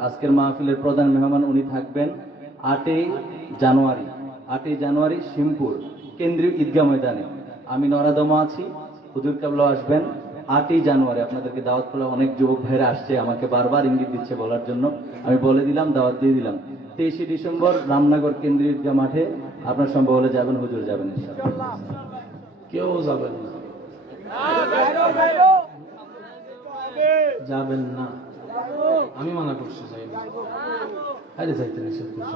আজকের মাহফিলের প্রধান মেহমান, উনি থাকবেন 8ই জানুয়ারি শিমপুর কেন্দ্রীয় ঈদগাহ ময়দানে। আমি নরাদমা আছি, হুজুর কেবলা আসবেন 8ই জানুয়ারি। আপনাদেরকে দাওয়াত করলে অনেক যুবক ভাইরা আসছে, আমাকে বারবার ইঙ্গিত দিচ্ছে বলার জন্য, আমি বলে দিলাম, দাওয়াত দিয়ে দিলাম। 23 ডিসেম্বর রামনগর কেন্দ্রীয় ঈদগাহ মাঠে, আপনার সম্ভব হলে যাবেন, হুজুর যাবেন ইনশাআল্লাহ। কেউ যাবেন না, যাবেন না, আমি মানা করছি, যাই না। আরে যাইতে নিষেধ করছি,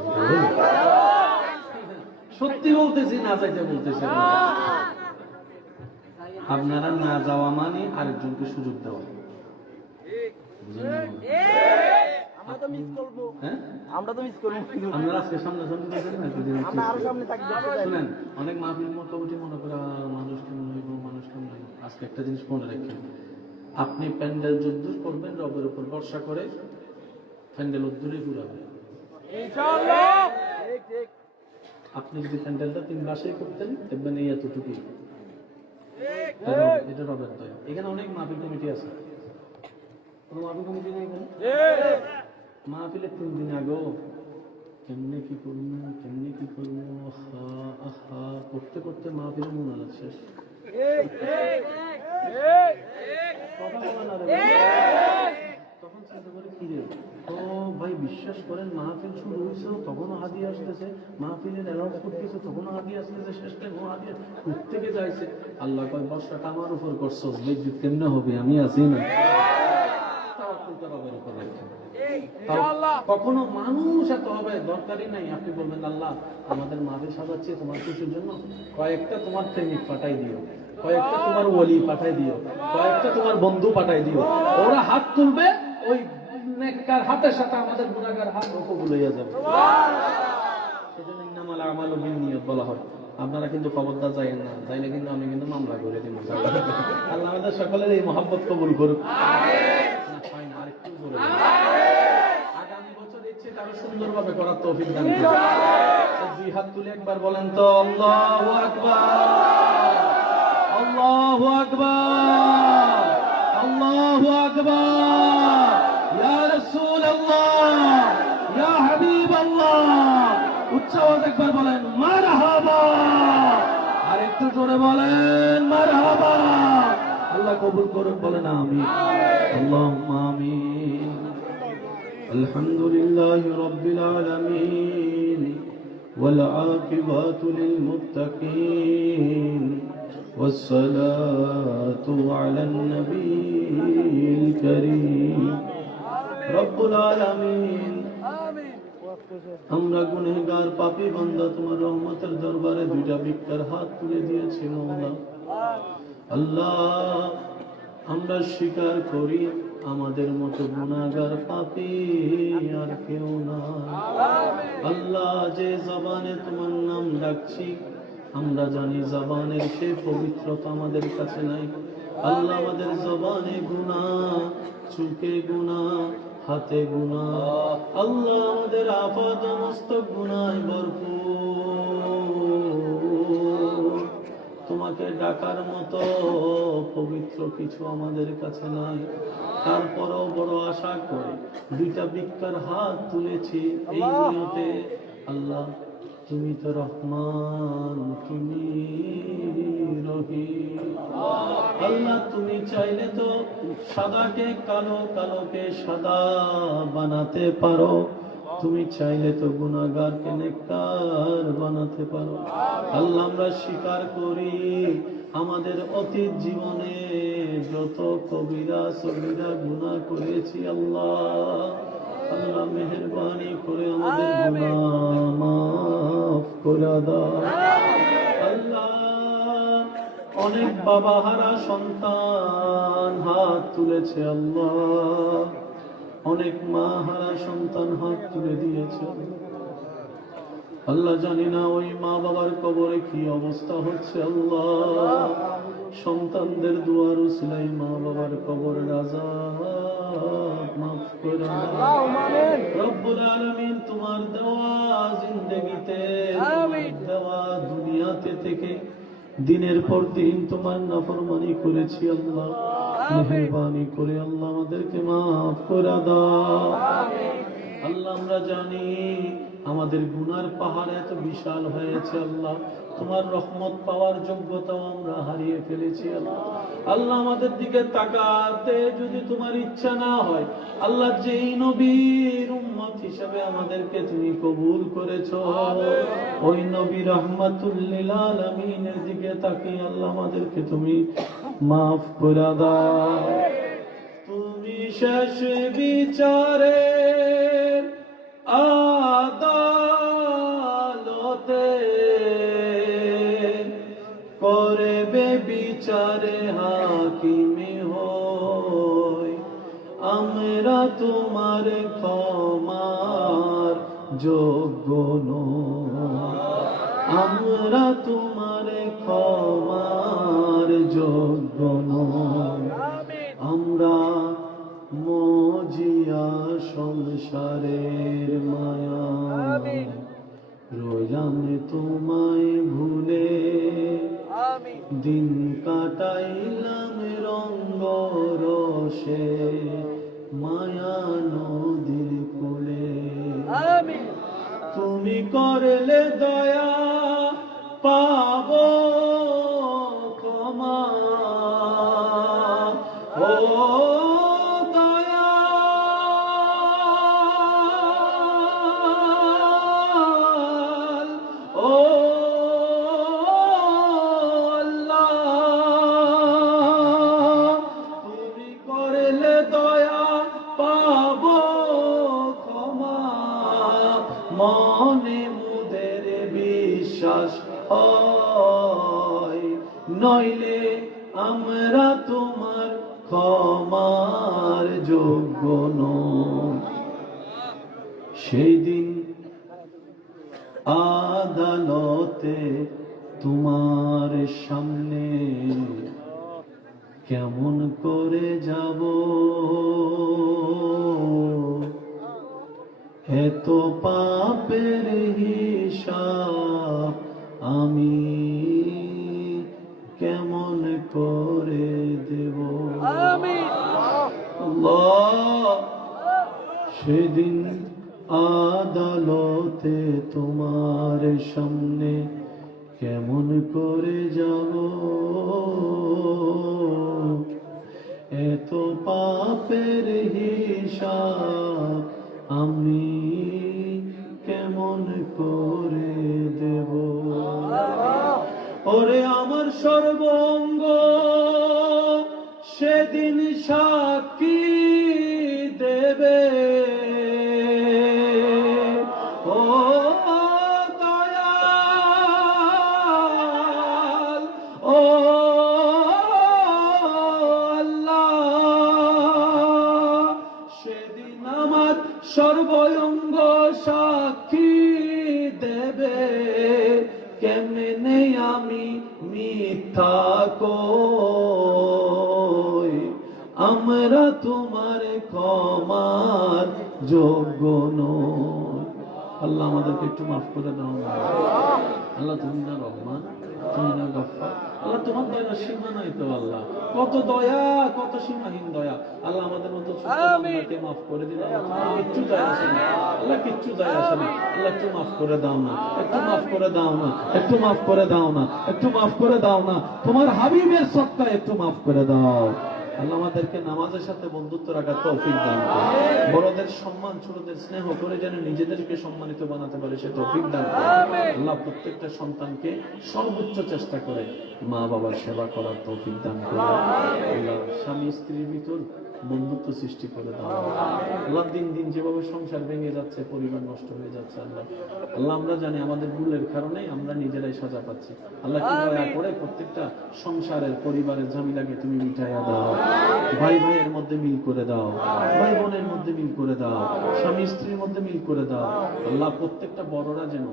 সত্যি বলতেছি, না যাইতে বলতেছি। আপনারা না যাওয়া মানে আরেকজনকে সুযোগ দেওয়া। আপনারা আজকে সামনাসামনি শুনেন, অনেক মাহফিল কমিটি মনে করে মানুষ কেমন হইব, মানুষ কেমন হইব। আজকে একটা জিনিস মনে রাখেন, আপনি প্যান্ডেল যদ্দূর করবেন রবের উপর ভরসা করে, প্যান্ডেল উদ্দূরই ঘুরাবে। আপনি যদি প্যান্ডেলটা 3 মাসেই করতেন দেখবেন এই এতটুকুই, এটা রবের দয়া। এখানে অনেক মাহফিল কমিটি আছে, কোনো মাহফিল কমিটি নেই এখানে? মাহফিলের 3 দিন আগেও কেমনে কি করবো, কেমনে কি করবো, আহা আহা করতে করতে মাহফিলের মনে আছে। কথা বলা না রে, তখন চিন্তা করে কি রে, তো ভাই বিশ্বাস করেন মাহফিল শুরু হয়েছে তখনও হাদি আসতেছে, মাহফিলের অ্যালাউন্স করতেছে তখনও হাদি আসতেছে, শেষ টাইম হাদি থেকে যাইছে। আল্লাহ কয় বর্ষাটা আমার উপর করছো, বেজ্জত কেমনে হবে, আমি আছি না। কখনো মানুষ এত হবে দরকারই নাই, আপনি বলবেন আল্লাহ আমাদের মাহফিল সাজাচ্ছি তোমার খুশির জন্য, কয়েকটা তোমার প্রেমিক পাঠাই দিও, কয়েকটা তোমার ওলি পাঠাই দিও, কয়েকটা তোমার বন্ধু পাঠাই দিও, ওরা হাত তুলবে, ওই নেককার হাতের সাথে আমাদের গুনাহগার হাত কবুল হয়ে যাবে। সেজন্য ইন্নামাল আমালু বিন্নিয়াত বলা হয়। আপনারা কিন্তু খবরদার যাইয়েন না, যাইলে কিন্তু আমি কিন্তু মামলা করে দিব। আল্লাহ আমাদের সকলের এই মহব্বত কবুল করুক। আরেকটু জোরে আগামী বছর ইচ্ছে আরো সুন্দরভাবে করার তৌফিক দান করুন। 2 হাত তুলে একবার বলেন তো আল্লাহু আকবার, আল্লাহু আকবার, আল্লাহু আকবার, ইয়া রাসূলুল্লাহ, ইয়া হাবিবাল্লাহ। উচ্চ আওয়াজে একবার বলেন মারহাবা, আর একটু জোরে বলেন মারহাবা। আল্লাহ কবুল করুন, বলেন আমিন, আল্লাহুম্মা আমিন। আলহামদুলিল্লাহি রাব্বিল আলামিন ওয়াল আকিবাতু লিল মুত্তাকিন ওয়াসসালাতু আলান নবিয়্যিল কারীম। রব্বুল আলামিন, আমরা গুনাহগার পাপী বান্দা তোমার রহমতের দরবারে 2টা ভিক্ষার হাত তুলে দিয়েছি মওলা। আল্লাহ আমরা স্বীকার করি আমাদের মতো গুনাহগার পাপী আর কেউ না। আল্লাহ যে জবানে তোমার নাম ডাকছি আমরা জানি জবানের সেই পবিত্রতা আমাদের কাছে নাই। আল্লাহ আমাদের জবানে গুনাহ, চোখে গুনাহ, হাতে গুনাহ, আল্লাহ আমাদের আপাত মস্তক গুনাহে ভরপুর। তোমাকে ডাকার মতো পবিত্র কিছু আমাদের কাছে নাই। তারপরও বড় আশা করে 2টা ভিক্ষার হাত তুলেছি এই নিয়তে, আল্লাহ তুমি তো রহমান, তুমি রহিম। আল্লাহ তুমি চাইলে তো সাদাকে কালো, কালোকে সাদা বানাতে পারো, তুমি চাইলে তো গুনাহগারকে নেককার বানাতে পারো। আল্লাহ আমরা স্বীকার করি আমাদের অতীত জীবনে যত কবিরা সগীরা গুনাহ করেছি আল্লাহ, আল্লাহ মেহেরবানি করে আমাদের গুনাহ মাফ করে দাও। আল্লাহ অনেক বাবা হারা সন্তান হাত তুলেছে আল্লাহ, অনেক মা হারা সন্তান হাত তুলে দিয়েছে আল্লাহ। জানি না ওই মা বাবার কবরে কি অবস্থা হচ্ছে আল্লাহ। সন্তানদের দুয়ার উসিলাই মা বাবার কবরের আযাব মাফ করে দাও রব্বুল আলামিন। তোমার দেওয়া জিন্দেগিতে, তোমার দেওয়া দুনিয়াতে থেকে দিনের পর দিন তোমার নাফরমানি করেছি আল্লাহ, মেহেরবানি করে আল্লাহ আমাদেরকে মাফ করে দাও। আল্লাহ আমরা জানি আমাদের গুনার পাহাড় এত বিশাল হয়েছে আল্লাহ, তোমার রহমত পাওয়ার যোগ্যতাও আমরা হারিয়ে ফেলেছি আল্লাহ। আল্লাহ আমাদের দিকে তাকাতে যদি তোমার ইচ্ছা না হয় আল্লাহ, যেই নবীর উম্মত হিসেবে আমাদেরকে তুমি কবুল করেছো, ওই নবী রাহমাতুল লিল আলামিনের দিকে তাকিয়ে আল্লাহ আমাদেরকে তুমি মাফ করে দাও। তুমি শেষ বিচারে আদালতে করবে বিচারে হাকিমে হই, আমরা তোমার ক্ষমার যোগ্য নই, আমরা তোমার কাটাইলাম রঙ্গ রসে মায়া নদীর কূলে। তুমি করলে দয়া পাব ক্ষমা, ও দয়াল, ও আল্লাহ, তুমি করলে দয়া পাব ক্ষমা, মনে মুদের বিশ্বাস হয়, নইলে আমরা তোমার ক্ষমার যোগ্য নই। সেই দিন আদালতে তোমার সামনে কেমন করে যাব, এত পাপের হিসাব আমি কেমন করে দেব। আল্লাহ, সেদিন আদালতে তোমার সামনে কেমন করে যাব, এত পাপের হিসাব আমি কেমন করে দেব। ওরে আমার সর্বঙ্গ সেদিন সাক্ষী দেবে, ও দয়াল, ও আল্লাহ, সেদিন আমার সর্বঙ্গ সাক্ষী দেবে, কেমনে আমি মিথ্যা কই, আমরা তোমার ক্ষমার যোগ্য নই। আল্লাহ আমাদেরকে একটু মাফ করে দাও। আল্লাহ তুমি না রহমান, তুমি না গফফার। আল্লাহ তোমার দয়া সীমা নাই তো। আল্লাহ কত দয়া, কত সীমাহীন দয়া। আল্লাহ আমাদের মতো ছোটকে মাফ করে দিলে কিচ্ছু যায় আসে না। আল্লাহ কিচ্ছু যায় আসে না। আল্লাহ একটু মাফ করে দাও না, একটু মাফ করে দাও না, একটু মাফ করে দাও না, একটু মাফ করে দাও না। তোমার হাবিবের সদকায় একটু মাফ করে দাও। আল্লাহ আমাদেরকে নামাজের সাথে বন্ধুত্ব রাখার তৌফিক দান করুন। বড়দের সম্মান, ছোটদের স্নেহ করে যেন নিজেদেরকে সম্মানিত বানাতে পারে সে তৌফিক দান করুন। আল্লাহ প্রত্যেকটা সন্তানকে সর্বোচ্চ চেষ্টা করে মা বাবার সেবা করার তৌফিক দান করুন। আল্লাহ স্বামী স্ত্রীর ভিতর বন্ধুত্ব সৃষ্টি করে দাও। আল্লাহ দিন দিন যেভাবে সংসার ভেঙে যাচ্ছে, পরিবার নষ্ট হয়ে যাচ্ছে, আল্লাহ আল্লাহ আমরা জানি আমাদের ভুলের কারণে আমরা নিজেরাই সাজা পাচ্ছি। আল্লাহ কি দয়া করে প্রত্যেকটা সংসারের পরিবারের ঝামেলাকে তুমি মিটাইয়া দাও। ভাই ভাইয়ের মধ্যে মিল করে দাও, ভাই বোনের মধ্যে মিল করে দাও, স্বামী স্ত্রীর মধ্যে মিল করে দাও। আল্লাহ প্রত্যেকটা বড়রা যেন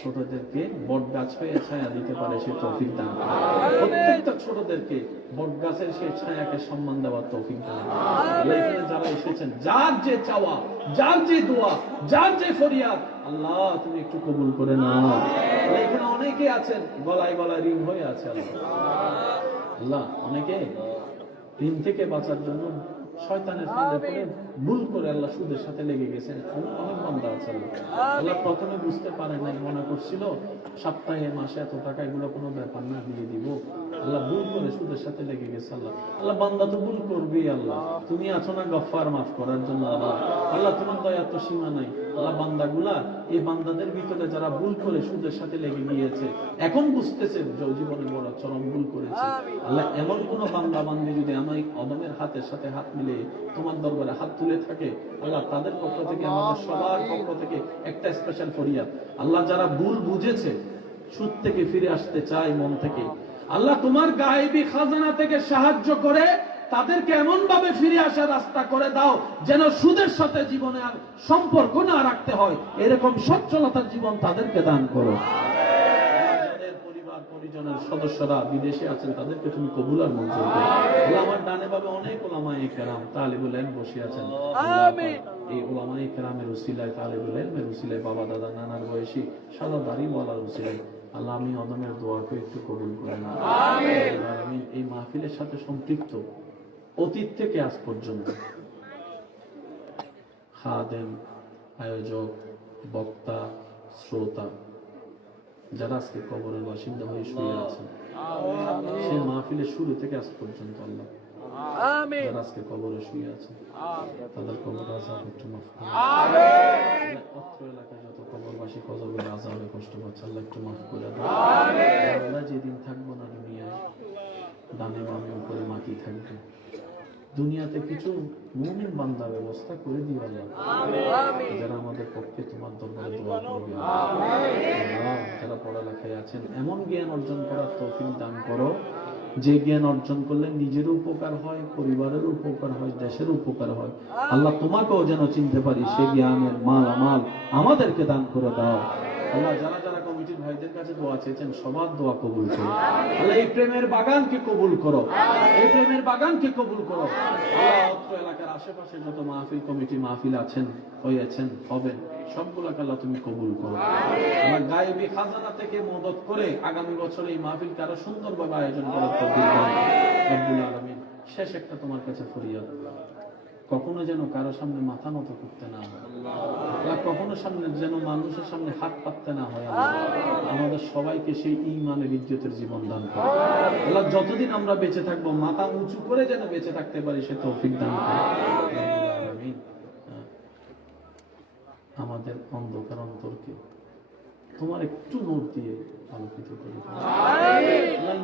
ছোটদেরকে বট গাছ হয়ে ছায়া দিতে পারে সে তৌফিক দান করুন। প্রত্যেকটা ছোটদেরকে বট গাছের সেই ছায়াকে সম্মান দেওয়ার তৌফিক দান করুন। আল্লাহ এখানে যারা এসেছেন, যার যে চাওয়া, যার যে দোয়া, যার যে ফরিয়াদ, আল্লাহ তুমি একটু কবুল করে নাও। আল্লাহ এখানে অনেকে আছেন গলায় গলায় ঋণ হয়ে আছে। আল্লাহ অনেকে ঋণ থেকে বাঁচার জন্য শয়তানের ফাঁদে পড়ে ভুল করে আল্লাহ সুদের সাথে লেগে গেছেন। অনেক বান্দা আছে আল্লাহ প্রথমে বুঝতে পারে নাই, মনে করছিল সপ্তাহে মাসে এত টাকা এগুলো কোনো ব্যাপার না, দিয়ে দিব। আল্লাহ ভুল করে সুদের সাথে লেগে গেছে। আল্লাহ আল্লাহ বান্দা তো ভুল করবি। আল্লাহ তুমি আছো না গফফার, মাফ করার জন্য। আল্লাহ আল্লাহ তোমার দয়া তো সীমা নাই। আল্লাহ বান্দাগুলা, এই বান্দাদের ভিতরে যারা ভুল করে সুদের সাথে লেগে গিয়েছে, এখন বুঝতেছে জীবনে বড় চরম ভুল করেছে। আল্লাহ এমন কোন বান্দা বান্দি যদি আমার অদমের হাতের সাথে হাত মিলে তোমার দরবারে হাত তুলে থাকে, আল্লাহ তাদের পক্ষ থেকে, আমাদের সবার পক্ষ থেকে একটা স্পেশাল ফরিয়াদ। আল্লাহ যারা ভুল বুঝেছে, সুদ থেকে ফিরে আসতে চায় মন থেকে, আল্লাহ তোমার গায়েবী খাজানা থেকে সাহায্য করে তাদেরকে এমন ভাবে ফিরে আসার রাস্তা করে দাও যেন সুদের সাথে জীবনে আর সম্পর্ক না রাখতে হয়, এরকম সচ্ছলতার জীবন তাদেরকে দান করো। পরিজনের সদস্যরা বিদেশে আছেন, তাদেরকে তুমি কবুল আর মঞ্জুর করো। আল্লাহ আমার ডানে বামে অনেক উলামায়ে কেরাম তালিবুল ইলম বসে আছেন। আমিন। এই উলামায়ে কেরামের উসিলায়, তালিবুল ইলমের উসিলায়, বাবা দাদা নানার বয়সী সাদা দাড়ি ওয়ালার উসিলায় আল্লাহ আমি অদমের দোয়াকে একটু কবুল করেন। আমি এই মাহফিলের সাথে সম্পৃক্ত অতীত থেকে আজ পর্যন্ত খাদেম, আয়োজক, বক্তা, শ্রোতা যারা আজকে কবরের বাসিন্দা হয়ে শুয়ে আছেন, সেই মাহফিলের শুরু থেকে আজ পর্যন্ত আল্লাহ যারা আজকে কবরে শুয়ে আছেন তাদের কবর আযাব একটু মাফ করুন। অত্র এলাকায় যত কবরবাসী কবরের আযাবে কষ্ট পাচ্ছে আল্লাহ একটু মাফ করে দেন। আমরা যেদিন থাকবো না দুনিয়ায়, ডানে বামে উপরে মাটি থাকবে, দুনিয়াতে কিছু মুমিন বান্দা ব্যবস্থা করে দিও আল্লাহ, যারা আমাদের পক্ষে তোমার দরবারে দোয়া করবে। আল্লাহ যারা পড়ালেখায় আছেন এমন জ্ঞান অর্জন করার তৌফিক দান করো যে জ্ঞান অর্জন করলে নিজেরও উপকার হয়, পরিবারের উপকার হয়, দেশের উপকার হয়। আল্লাহ তোমাকেও যেন চিনতে পারি, সে জ্ঞানের মাল আমাদেরকে দান করে দাও। আল্লাহ যারা যারা কমিটির ভাইদের কাছে দোয়া চেয়েছেন সবার দোয়া কবুল করো। আল্লাহ এই প্রেমের বাগানকে কবুল করো, এই প্রেমের বাগানকে কবুল করো। আল্লাহ অত্র এলাকার আশেপাশে যত মাহফিল কমিটি মাহফিল আছেন, হয়েছেন, হবেন, সবগুলোকে আল্লাহ তুমি কবুল করো। আমার গায়েবী খাজানা থেকে মদত করে আগামী বছর এই মাহফিলকে আরো সুন্দরভাবে আয়োজন করার তৌফিক দান রব্বুল আলামিন। শেষ একটা তোমার কাছে ফরিয়াদ, কখনো যেন কারো সামনে মাথা নত করতে না হয়, কখনো সামনে যেন মানুষের সামনে হাত পাততে না হয়। আমাদের সবাইকে সেই ঈমানের ইজ্জতের জীবন দান করো আল্লাহ। যতদিন আমরা বেঁচে থাকবো মাথা উঁচু করে যেন বেঁচে থাকতে পারি সে তৌফিক দান করো। আমাদের অন্ধকার অন্তরকে তোমার একটু নূর দিয়ে আলোকিত করে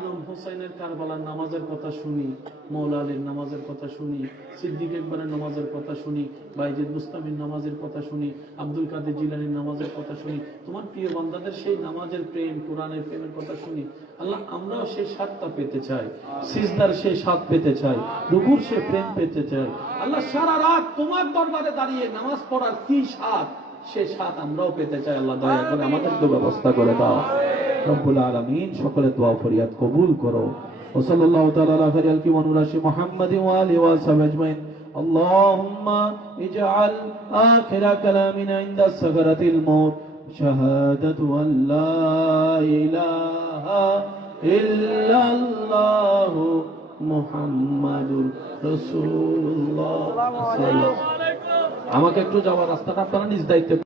ইমাম হুসাইনের কারবালার নামাজের কথা শুনি, মৌলা আলীর নামাজের কথা শুনি, সিদ্দিক আকবরের নামাজের কথা শুনি, বাইজিদ বুস্তামির নামাজের কথা শুনি, আব্দুল কাদের জিলানীর নামাজের কথা শুনি, তোমার প্রিয় বান্দাদের সেই নামাজের প্রেম, কোরআনের প্রেমের কথা শুনি। আল্লাহ আমরাও সেই স্বাদটা পেতে চাই, সিজদার সেই স্বাদ পেতে চাই, রুকুর সেই প্রেম পেতে চাই। আল্লাহ সারা রাত তোমার দরবারে দাঁড়িয়ে নামাজ পড়ার কি স্বাদ, সে স্বাদ আমরাও পেতে চাই। আল্লাহ দয়া করে আমাদের তো ব্যবস্থা করে দাও রব্বুল আলামিন। সকলের দোয়া ফরিয়াদ কবুল করো। ওয়া সাল্লাল্লাহু তাআলা আলা খায়রিল কি ওয়া নুরাশি মুহাম্মাদিন ওয়া আলিহি ওয়া সাহবিহি আজমাইন। আল্লাহুম্মা ইজআল আখিরা কালামিনা ইনদা সাকরাতিল মাউত শাহাদাতু আল্লা ইলাহা ইল্লাল্লাহু মুহাম্মাদুর রাসূলুল্লাহ। আমাকে একটু যাওয়ার রাস্তাটা আপনারা নিজ দায়িত্বে